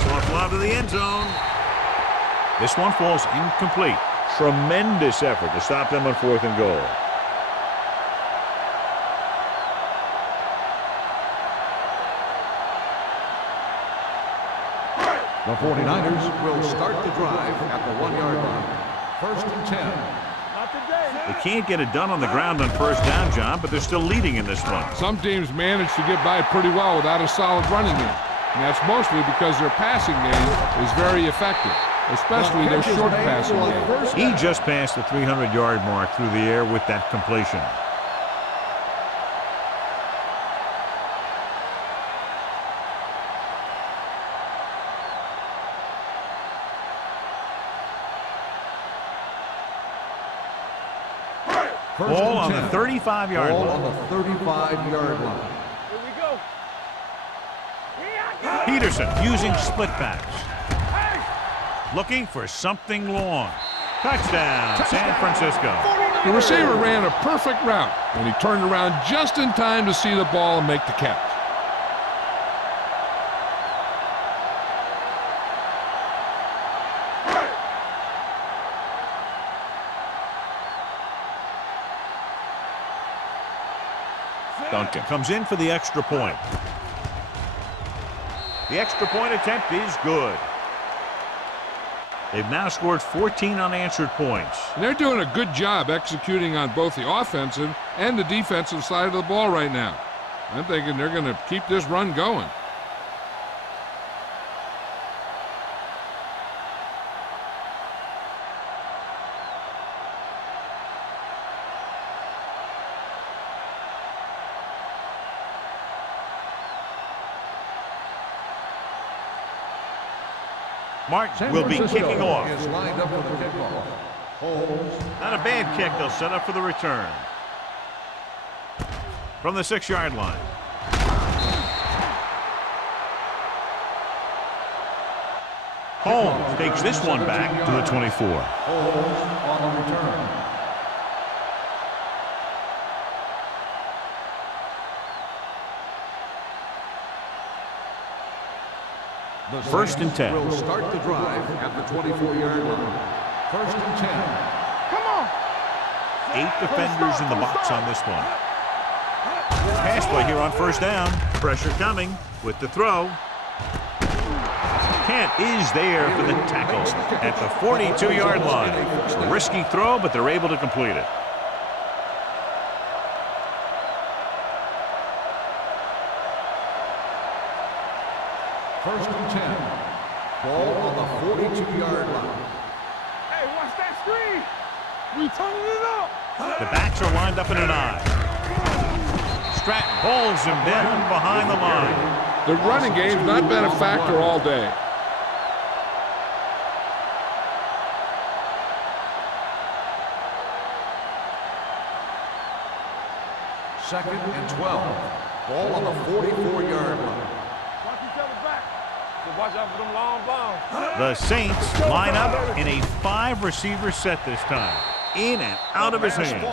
Soft lob to the end zone. This one falls incomplete. Tremendous effort to stop them on 4th and goal. The 49ers will start the drive at the 1-yard line. 1st and 10. They can't get it done on the ground on 1st down, John, but they're still leading in this one. Some teams manage to get by pretty well without a solid running game. And that's mostly because their passing game is very effective, especially their short passing game. He just passed the 300-yard mark through the air with that completion. Ball on the 35-yard Ball line. on the 35-yard line. Here we go. Peterson using split backs. Looking for something long. Touchdown, San Francisco. The receiver ran a perfect route, and he turned around just in time to see the ball and make the catch. Duncan comes in for the extra point. The extra point attempt is good. They've now scored 14 unanswered points. And they're doing a good job executing on both the offensive and the defensive side of the ball right now. I'm thinking they're going to keep this run going. Martin will be kicking off. Is lined up for the kickoff. Holmes. Not a bad kick. They'll set up for the return. From the 6-yard line. Holmes takes this one back to the 24. Holmes on the return. The 1st and 10. Will start the drive at the 24-yard line. 1st and 10. Come on. 8 defenders in the box on this one. Pass play here on 1st down. Pressure coming with the throw. Kent is there for the tackle at the 42-yard line. A risky throw, but they're able to complete it. First and 10. Ball on the 42-yard line. Hey, watch that screen. We turning it up. The backs are lined up in an eye. Stratton pulls him down behind the line. The running game's not been a factor all day. Second and 12. Ball on the 44-yard line. Watch each other back. So watch out for them long bombs. The Saints line up in a 5-receiver set this time. In and out of his hands.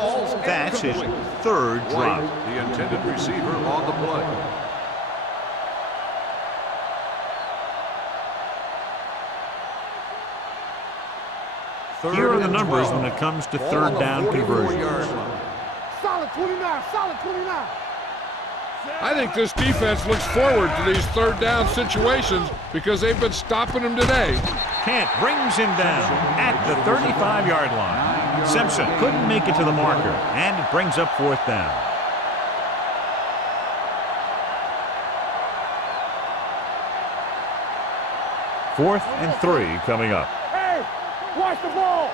That's his 3rd drop. The intended receiver on the play. Here are the numbers when it comes to 3rd down conversions. Solid 29, solid 29. I think this defense looks forward to these 3rd down situations because they've been stopping them today. Kent brings him down at the 35-yard line. Simpson couldn't make it to the marker, and it brings up 4th down. Fourth and 3 coming up. Hey, watch the ball.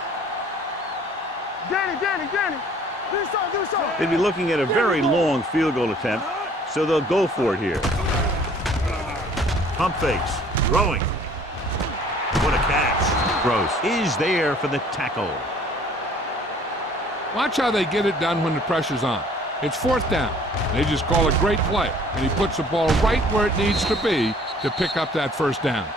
Danny. Do something. They'd be looking at a very long field goal attempt. so they'll go for it here. Pump fakes, throwing. What a catch. Gross is there for the tackle. Watch how they get it done when the pressure's on. It's fourth down. They just call a great play, and he puts the ball right where it needs to be to pick up that first down.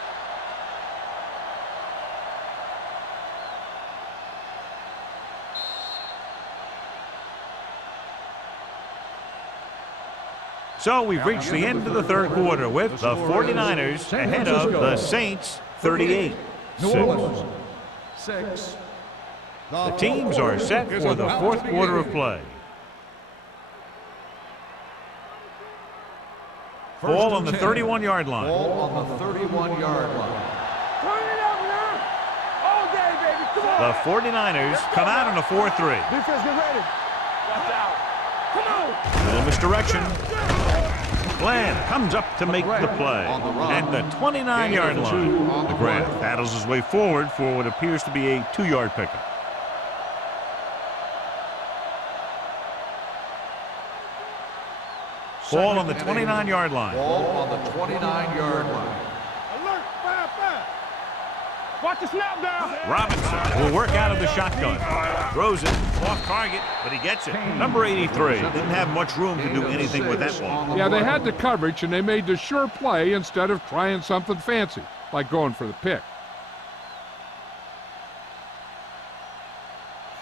So we've reached the end of the third quarter with the 49ers ahead of the Saints 38-6. The teams are set for the fourth quarter of play. Ball on the 31-yard line. Ball on the 31-yard line. Turn it up now. All day, baby. Come on. The 49ers come out on a 4-3. Defense, get ready. Watch out. Come on. Little misdirection. Bland comes up to make the play at the 29-yard line. McGrath battles his way forward for what appears to be a 2-yard pickup. Ball on the 29-yard line. Ball on the 29-yard line. Alert. Fire, fire. Watch the snap down. Robinson will work out of the shotgun. Throws it off target, but he gets it. Number 83 didn't have much room to do anything with that ball. Yeah, they had the coverage, and they made the sure play instead of trying something fancy, like going for the pick.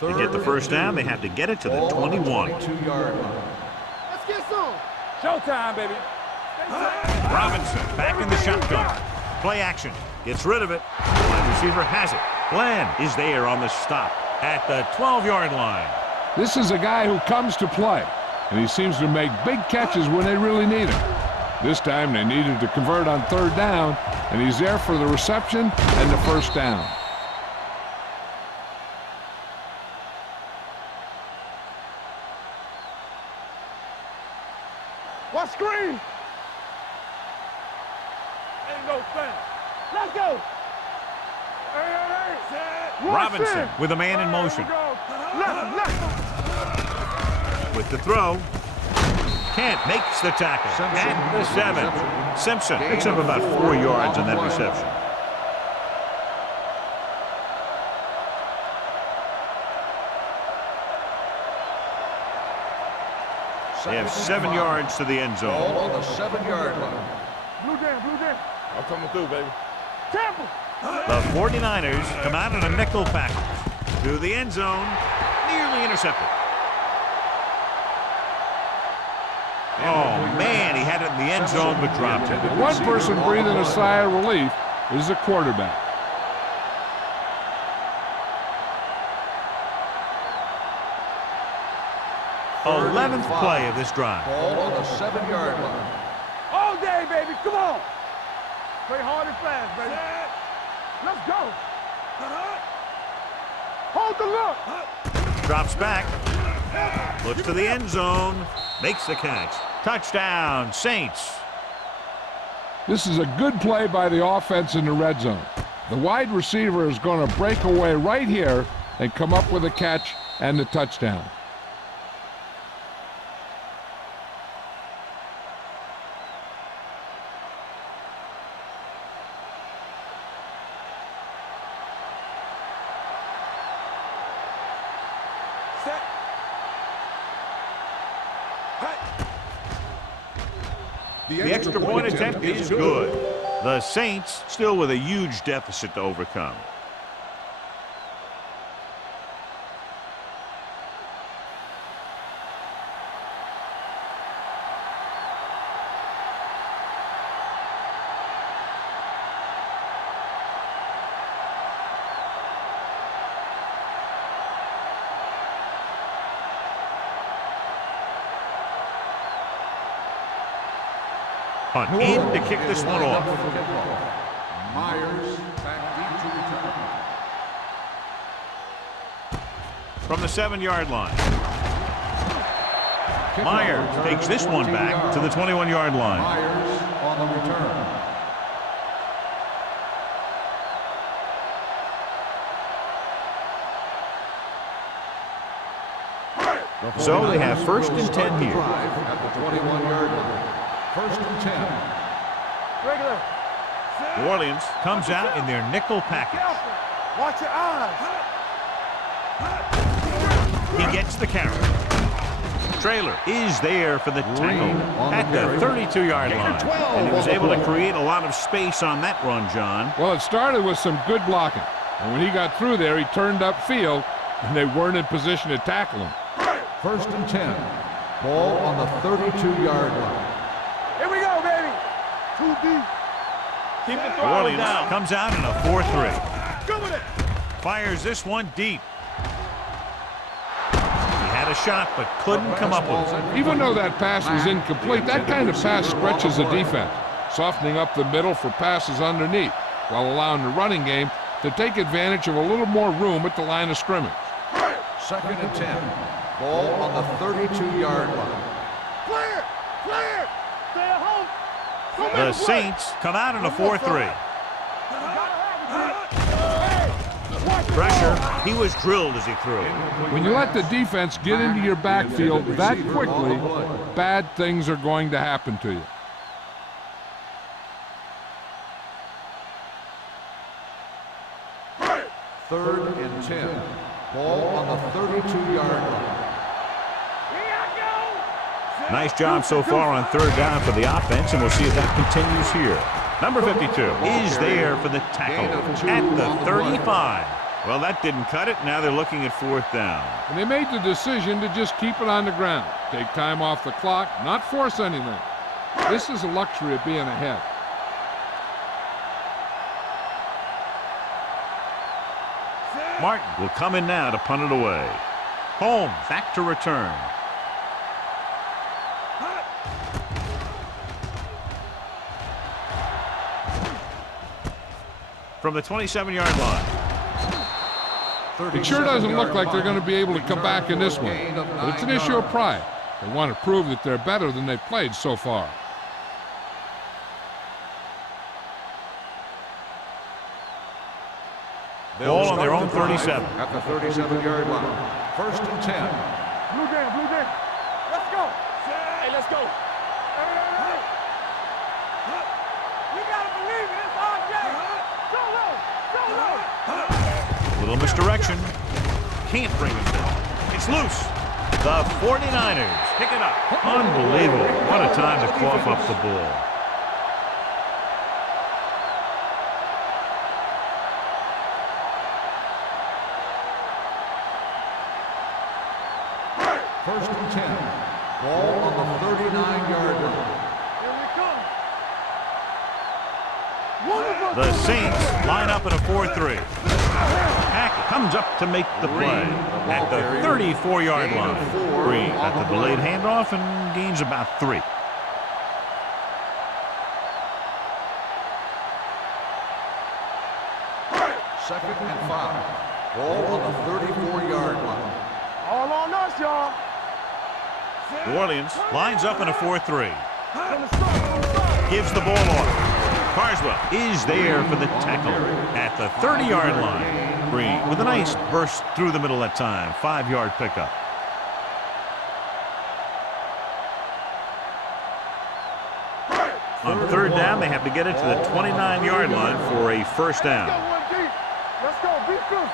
To get the first down, they have to get it to the 21. 22-yard line. Let's get some. Showtime, baby. Robinson back in the shotgun. Play action. Gets rid of it. Wide receiver has it. Bland is there on the stop at the 12-yard line. This is a guy who comes to play, and he seems to make big catches when they really need him. This time they needed to convert on third down, and he's there for the reception and the first down. What screen? Ain't no fence. Let's go. Hey. Robinson with a man in motion. Left. With the throw. Kent makes the tackle at the 7. Simpson picks up about 4 yards on that reception. They have 7 yards to the end zone. Ball on the 7-yard line. Blue jam. I'm coming through, baby. Tampa. The 49ers come out in a nickel package to the end zone, nearly intercepted. Oh, man, he had it in the end zone but dropped it. One person breathing a sigh of relief is the quarterback. Oh, 11th play of this drive. Ball on the 7-yard line. All day, baby. Come on. Play hard and fast, baby. Let's go. Hold the look. Drops back. Looks to the end zone. Makes the catch. Touchdown, Saints. This is a good play by the offense in the red zone. The wide receiver is going to break away right here and come up with a catch and the touchdown. The extra point attempt is good. The Saints still with a huge deficit to overcome. Punt in to kick this one off. Myers back deep to return. From the 7-yard line. Myers takes this one back to the 21-yard line. Myers on the return. So they have 1st and 10 here. At the 21-yard line. 1st and 10. Regular. New Orleans comes out in their nickel package. Watch your eyes. He gets the carry. Traylor is there for the tackle at the 32-yard line. And he was able to create a lot of space on that run, John. Well, it started with some good blocking. And when he got through there, he turned upfield, and they weren't in position to tackle him. 1st and 10. Ball on the 32-yard line. Here we go, baby. 2 deep. Keep the New throttle Orleans down. comes out in a 4-3. Go with it. Fires this one deep. He had a shot, but couldn't come up with it. Even though that pass was incomplete, that kind of pass stretches the defense, softening up the middle for passes underneath, while allowing the running game to take advantage of a little more room at the line of scrimmage. 2nd and 10. Ball on the 32-yard line. Clear. Clear. Stay at home. Don't make The a play. Saints come out in a 4-3. Pressure. He was drilled as he threw. When you let the defense get into your backfield that quickly, bad things are going to happen to you. Third and 10. Ball on the 32-yard line. Nice job so far on 3rd down for the offense, and we'll see if that continues here. Number 52 is there for the tackle at the 35. Well, that didn't cut it. Now they're looking at 4th down. And they made the decision to just keep it on the ground, take time off the clock, not force anything. This is a luxury of being ahead. Martin will come in now to punt it away. Holmes back to return. From the 27-yard line. It sure doesn't look like they're going to be able to come back in this one, but it's an issue of pride. They want to prove that they're better than they've played so far. Ball on their own 37. At the 37-yard line. 1st and 10. Blue game, blue game. Let's go. Hey, let's go. Hey. You gotta believe it. It's our game. Go low. Go low. Little misdirection. Can't bring him down. It's loose. The 49ers pick it up. Unbelievable. What a time to cough up the ball. First and 10. Ball on the 39-yard line. Here we come. The Saints line up in a 4-3. Hack comes up to make the play at the 34-yard line. Green got the delayed handoff and gains about 3. Second and 5. Ball on the 34-yard line. All on us, y'all. New Orleans lines up in a 4-3. From the start. Gives the ball off. Carswell is there for the tackle at the 30-yard line. Green with a nice burst through the middle that time. 5-yard pickup. On 3rd down, they have to get it to the 29-yard line for a first down. Go one deep. Let's go. Be good.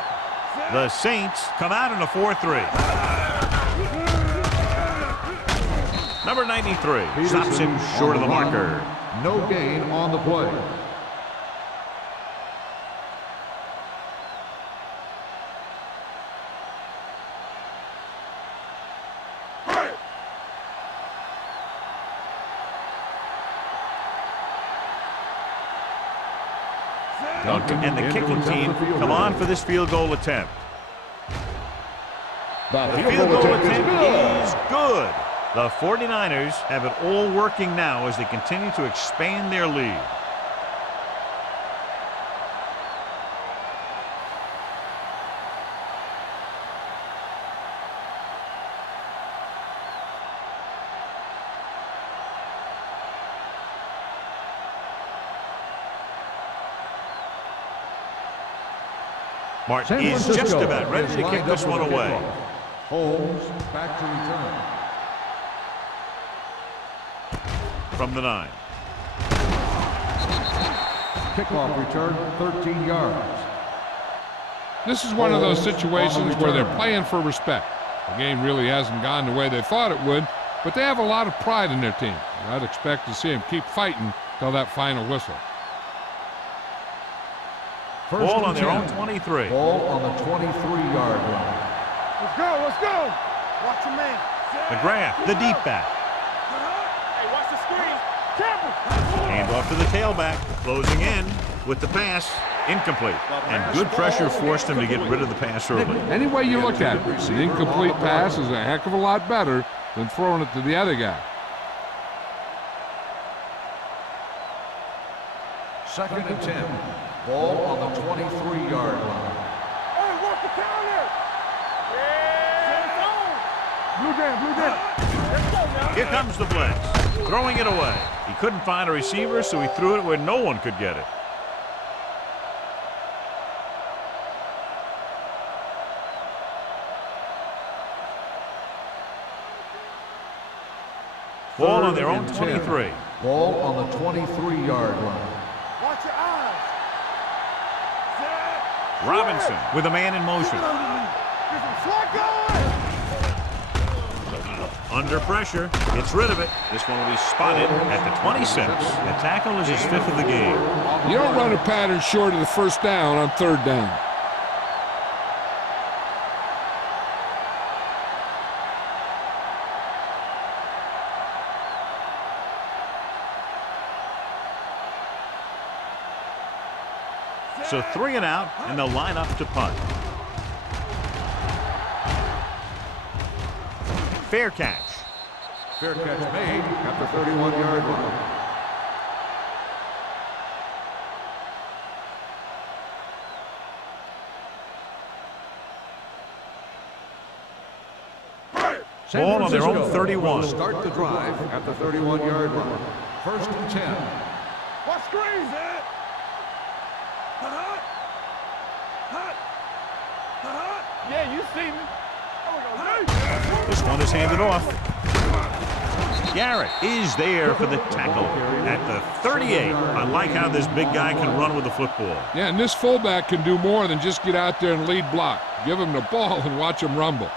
The Saints come out in a 4-3. Number 93 stops him short of the marker. No gain on the play. Duncan and the kicking team come on for this field goal attempt. The field goal attempt is good. The 49ers have it all working now as they continue to expand their lead. Martin is just about ready to kick this one away. Holmes back to return. From the 9. Kickoff return, 13 yards. This is one of those situations where they're playing for respect. The game really hasn't gone the way they thought it would, but they have a lot of pride in their team. And I'd expect to see them keep fighting till that final whistle. Ball on their own 23. Ball on the 23-yard line. Let's go, let's go. Watch your man. McGrath, the deep back. Hey, watch the screen. Campbell. Hand off to the tailback, closing in with the pass, incomplete. And good pressure forced him to get rid of the pass early. Any way you look at it, an incomplete pass is a heck of a lot better than throwing it to the other guy. Second and 10. Ball on the 23-yard line. Hey, watch the counter. Yeah. Blue down, blue down. Let's go now. Here comes the blitz, throwing it away. He couldn't find a receiver, so he threw it where no one could get it. Ball on their own 23. Ball on the 23-yard line. Watch your eyes. Robinson with a man in motion. Get some slack going. Under pressure, gets rid of it. This one will be spotted at the 26. The tackle is his 5th of the game. You don't run a pattern short of the first down on 3rd down. So 3 and out, and they'll line up to punt. Fair catch. Fair catch made at the 31-yard line. Ball on their own 31. Start the drive at the 31-yard line. First and 10. Watch screens. Yeah, you see me. This one is handed off. Garrett is there for the tackle at the 38. I like how this big guy can run with the football. Yeah, and this fullback can do more than just get out there and lead block. Give him the ball and watch him rumble.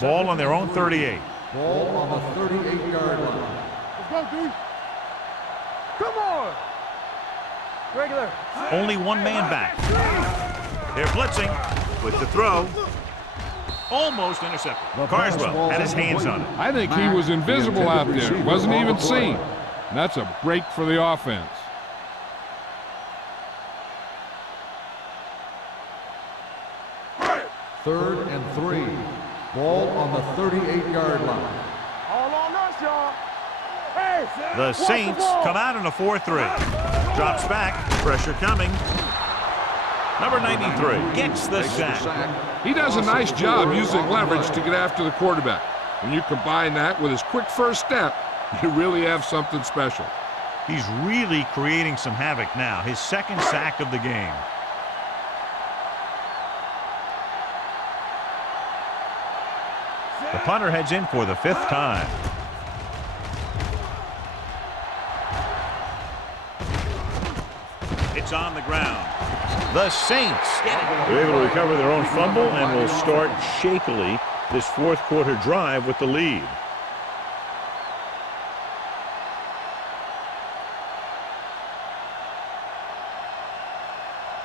Ball on their own 38. Ball on the 38-yard line. Let's go, D. Come on. Regular. Only one man back. They're blitzing with the throw. Almost intercepted. Carswell had his hands on it. I think he was invisible out there. Wasn't even seen. And that's a break for the offense. Third and 3. Ball on the 38-yard line. All on us, y'all. Hey, The Saints come out in a 4-3. Drops back. Pressure coming. Number 93 gets the sack. He does a nice job using leverage to get after the quarterback. When you combine that with his quick first step, you really have something special. He's really creating some havoc now. His 2nd sack of the game. The punter heads in for the 5th time. It's on the ground. The Saints get it. They're able to recover their own fumble and will start shakily this 4th quarter drive with the lead.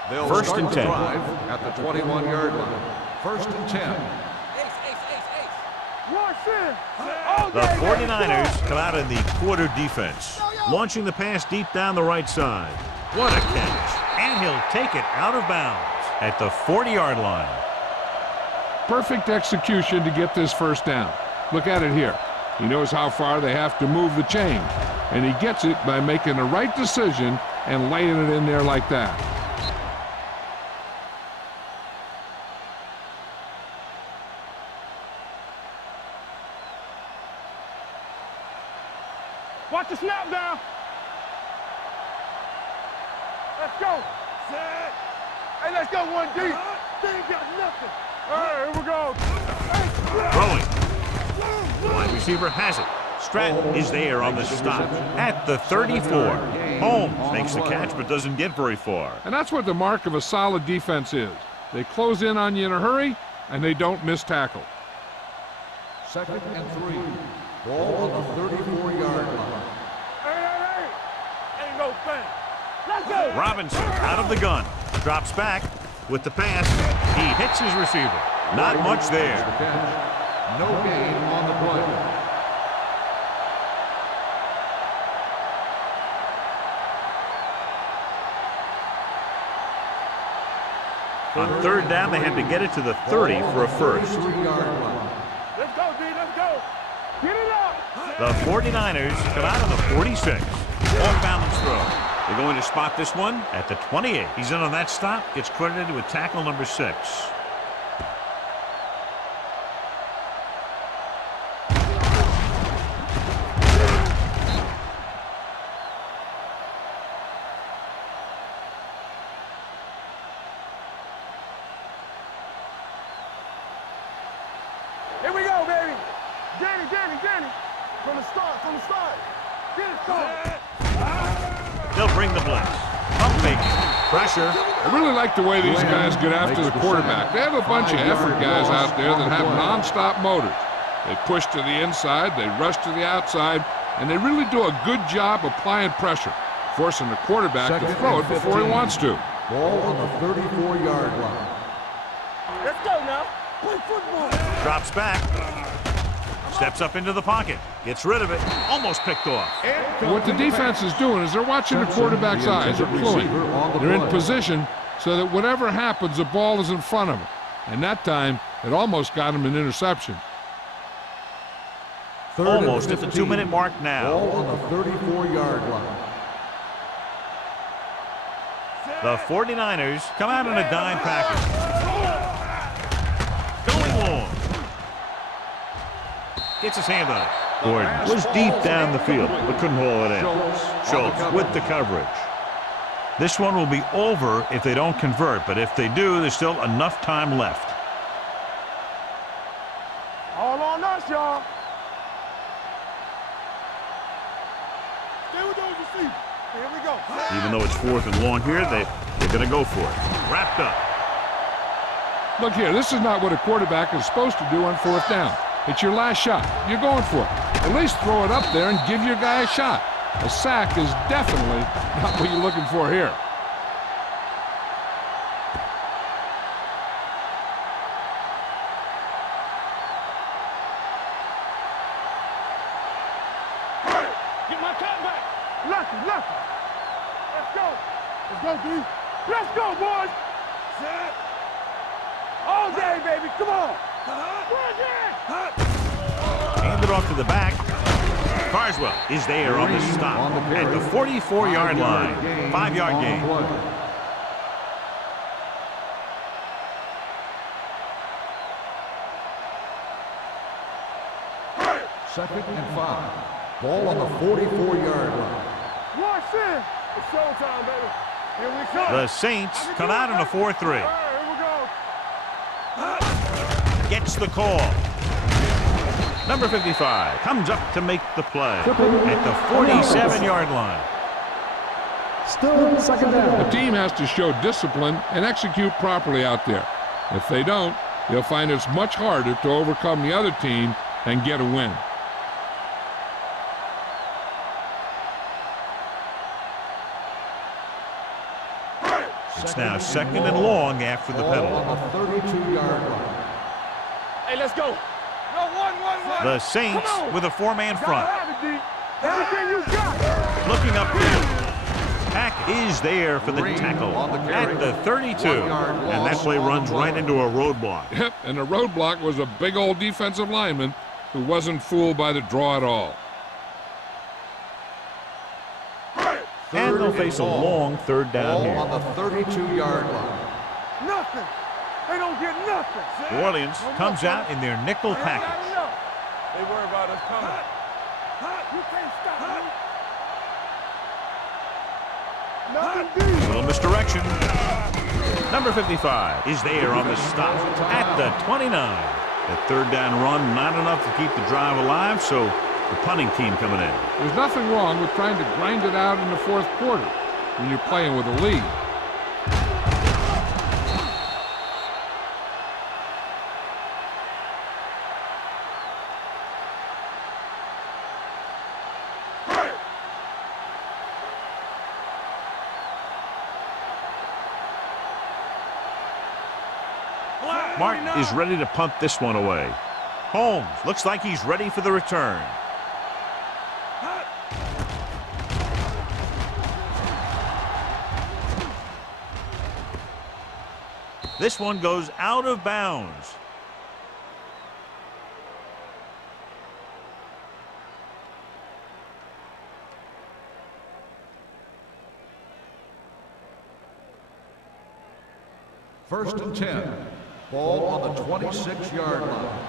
They'll First start and the 10. drive at the 21-yard line. First and 10. watch it. Oh, The 49ers come out in the quarter defense, launching the pass deep down the right side. What a catch. And he'll take it out of bounds at the 40-yard line. Perfect execution to get this first down. Look at it here. He knows how far they have to move the chain, and he gets it by making the right decision and laying it in there like that. Watch the snap down. Let's go. Hey, let's go, 1D. They ain't got nothing. Hey, here we go. Throwing. The wide receiver has it. Stratton is there on the stop at the 34. Holmes makes the catch but doesn't get very far. And that's what the mark of a solid defense is. They close in on you in a hurry, and they don't miss tackle. 2nd and 3. Ball on the 34-yard line. Hey. Ain't no thing. Let's go. Robinson out of the gun. Drops back with the pass. He hits his receiver. Not much there. No gain on the play. On 3rd down, they had to get it to the 30 for a first. Let's go, D. Let's go. Get it up. The 49ers come out on the 46. Off-balance throw. They're going to spot this one at the 28. He's in on that stop. Gets credited with tackle number 6. Here we go, baby. Danny. From the start. Get it going. They'll bring the blitz. Pump faking. Pressure. I really like the way these guys get after the quarterback. They have a bunch of effort guys out there that have non-stop motors. They push to the inside, they rush to the outside, and they really do a good job applying pressure, forcing the quarterback to throw it before he wants to. Ball on the 34-yard line. Let's go now. Play football. Drops back. Steps up into the pocket. Gets rid of it. Almost picked off. What the defense is doing is they're watching the quarterback's eyes are pulling. They're in position so that whatever happens, the ball is in front of them. And that time, it almost got him an interception. Almost at the 2-minute mark now. Ball on the 34-yard line. The 49ers come out in a dime package. Going long. Gets his hand on it. Gordon was deep down the field, but couldn't haul it in. Schultz with the coverage. This one will be over if they don't convert, but if they do, there's still enough time left. All on us, y'all. Stay with those receivers. Here we go. Even though it's 4th and long here, they're going to go for it. Wrapped up. Look here, this is not what a quarterback is supposed to do on 4th down. It's your last shot. You're going for it. At least throw it up there and give your guy a shot. A sack is definitely not what you're looking for here. Get my cat back. Lucky. Let's go. Let's go, D. Let's go, boys. Set. All day, baby. Come on. Handed off to the back. Carswell is there on the stop at the 44-yard line. 5-yard gain. 2nd and 5. Ball on the 44-yard line. Watch this. It's showtime, baby. Here we come. The Saints come out in a 4-3. Here we go. Gets the call. Number 55 comes up to make the play at the 47-yard line. Still 2nd down. The team has to show discipline and execute properly out there. If they don't, they'll find it's much harder to overcome the other team and get a win. It's now 2nd and long after the Ball penalty. on the 32-yard line. Hey, let's go. No, one. The Saints with a 4-man front. Have it, D. Everything you got. Looking upfield. Pack is there for the tackle at the 32. And that play runs right into a roadblock. Yep, and the roadblock was a big old defensive lineman who wasn't fooled by the draw at all. And they'll face a long 3rd down Ball here. on the 32-yard line. Nothing. They don't get nothing. New Orleans comes out in their nickel package. They worry about us coming. You can't stop me. Nothing deep. Little misdirection. Number 55 is there on the stop at the 29. The third down run, not enough to keep the drive alive, so the punting team coming in. There's nothing wrong with trying to grind it out in the fourth quarter when you're playing with a lead. Martin is ready to punt this one away. Holmes looks like he's ready for the return. This one goes out of bounds. First and 10. Ball on the 26-yard line.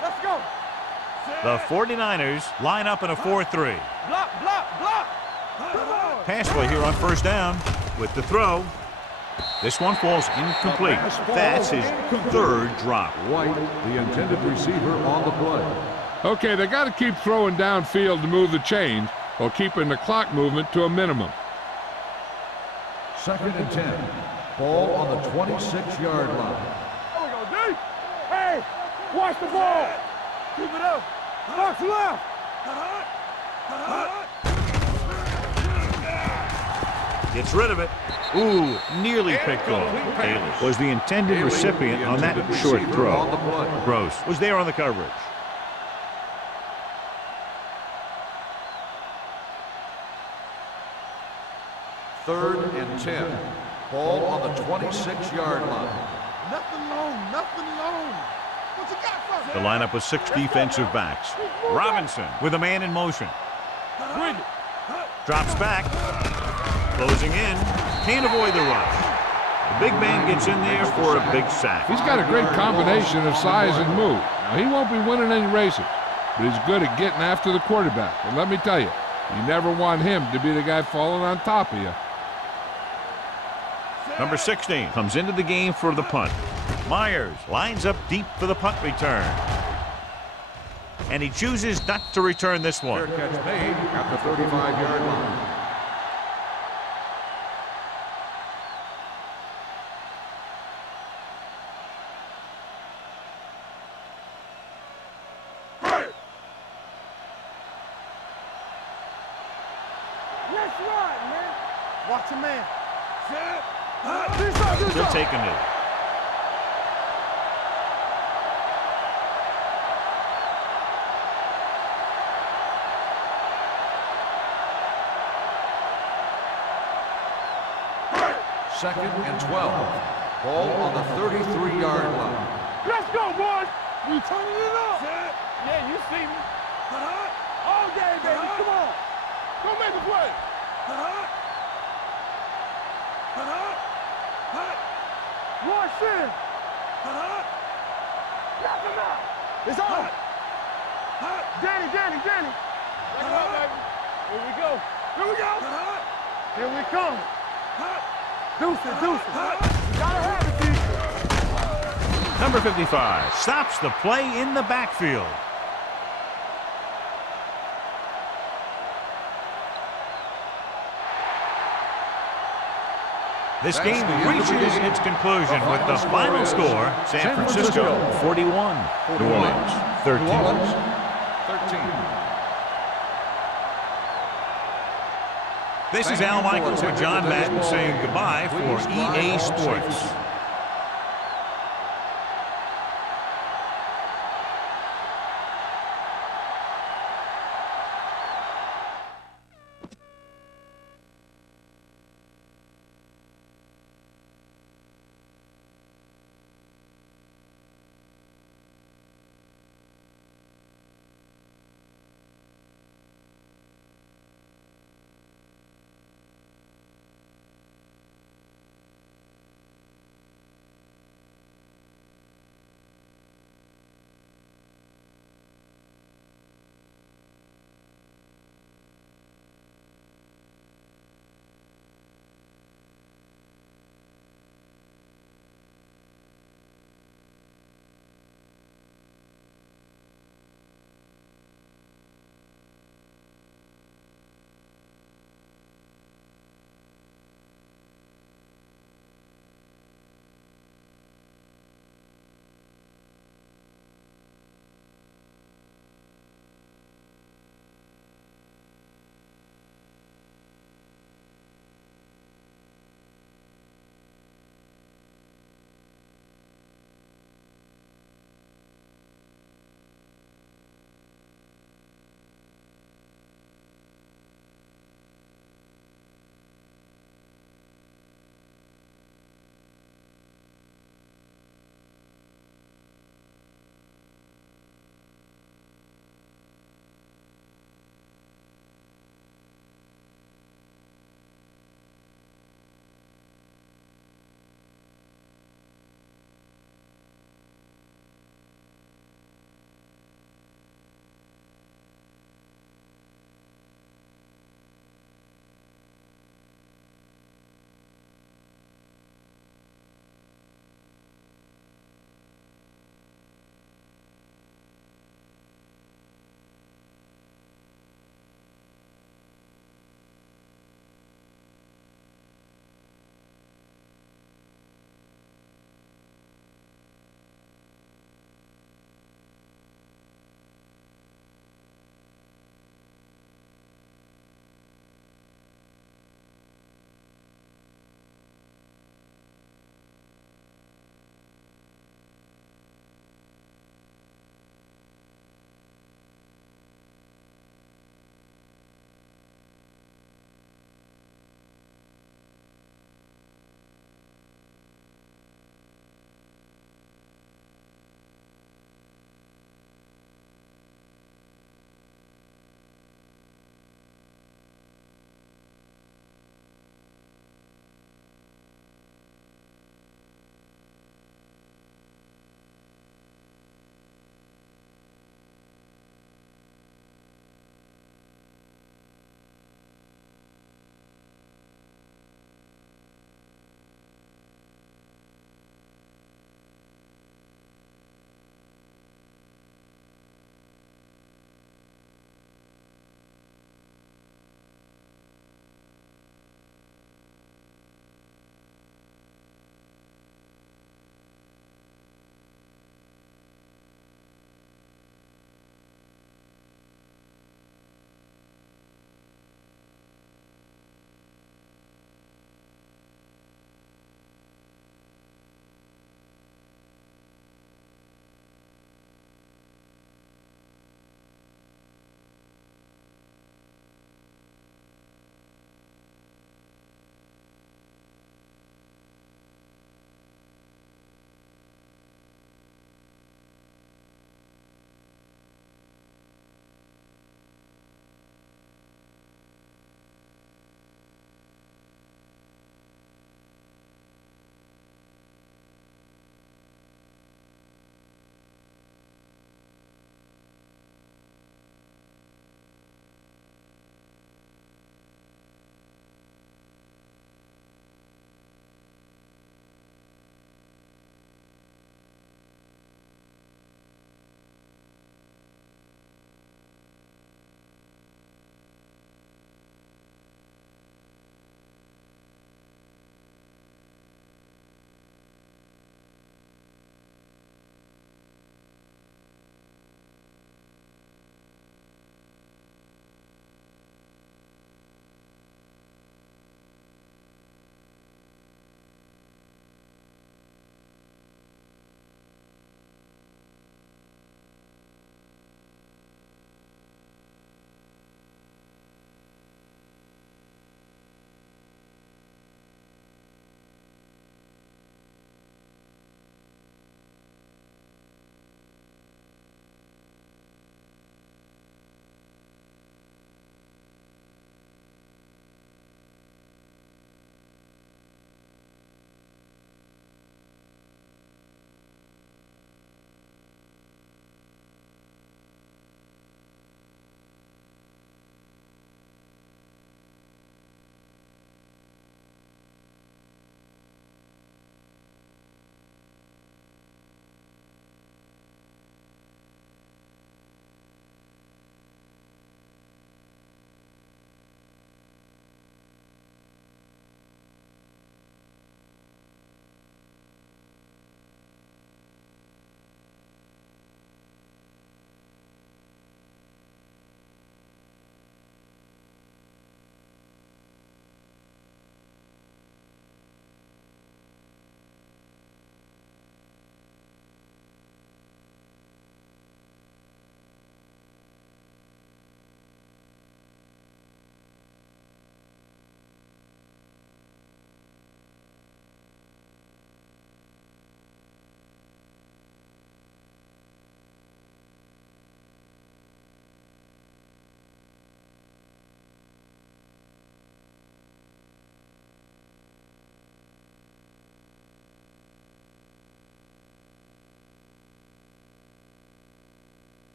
Let's go. The 49ers line up in a 4-3. Block, block, block. Pass play here on first down with the throw. This one falls incomplete. That's his third drop. White, the intended receiver, on the play. Okay, they got to keep throwing downfield to move the chains while keeping the clock movement to a minimum. Second and 10. Ball on the 26-yard line. There we go, D. Hey, watch the ball. Keep it up. Box left. Gets rid of it. Ooh, nearly picked off. Bayless was the intended recipient on that short throw. Gross was there on the coverage. Third and 10. Ball on the 26-yard line. Nothing long, nothing long. What you got for me? The lineup was 6 defensive backs. Robinson with a man in motion. Bring it. Drops back. Closing in. Can't avoid the rush. The big man gets in there for a big sack. He's got a great combination of size and move. Now, he won't be winning any races, but he's good at getting after the quarterback. And let me tell you, you never want him to be the guy falling on top of you. Number 16 comes into the game for the punt. Myers lines up deep for the punt return. And he chooses not to return this one. Fair catch made at the 35-yard line. Let's ride, man. Watch your man. Still taking it. Second and 12. Ball on the 33-yard line. Let's go, boys. We turning it up. Yeah, you see me. All day, baby. Come on. Go make a play. Rush in. Knock him out. It's on. Danny. Back it up, baby. Here we go. Here we come. Deuces. You gotta have it, D. Number 55 stops the play in the backfield. This game reaches its conclusion with the final score, San Francisco 41, New Orleans 13. 13. This is Al Michaels with John Madden saying goodbye for EA Sports.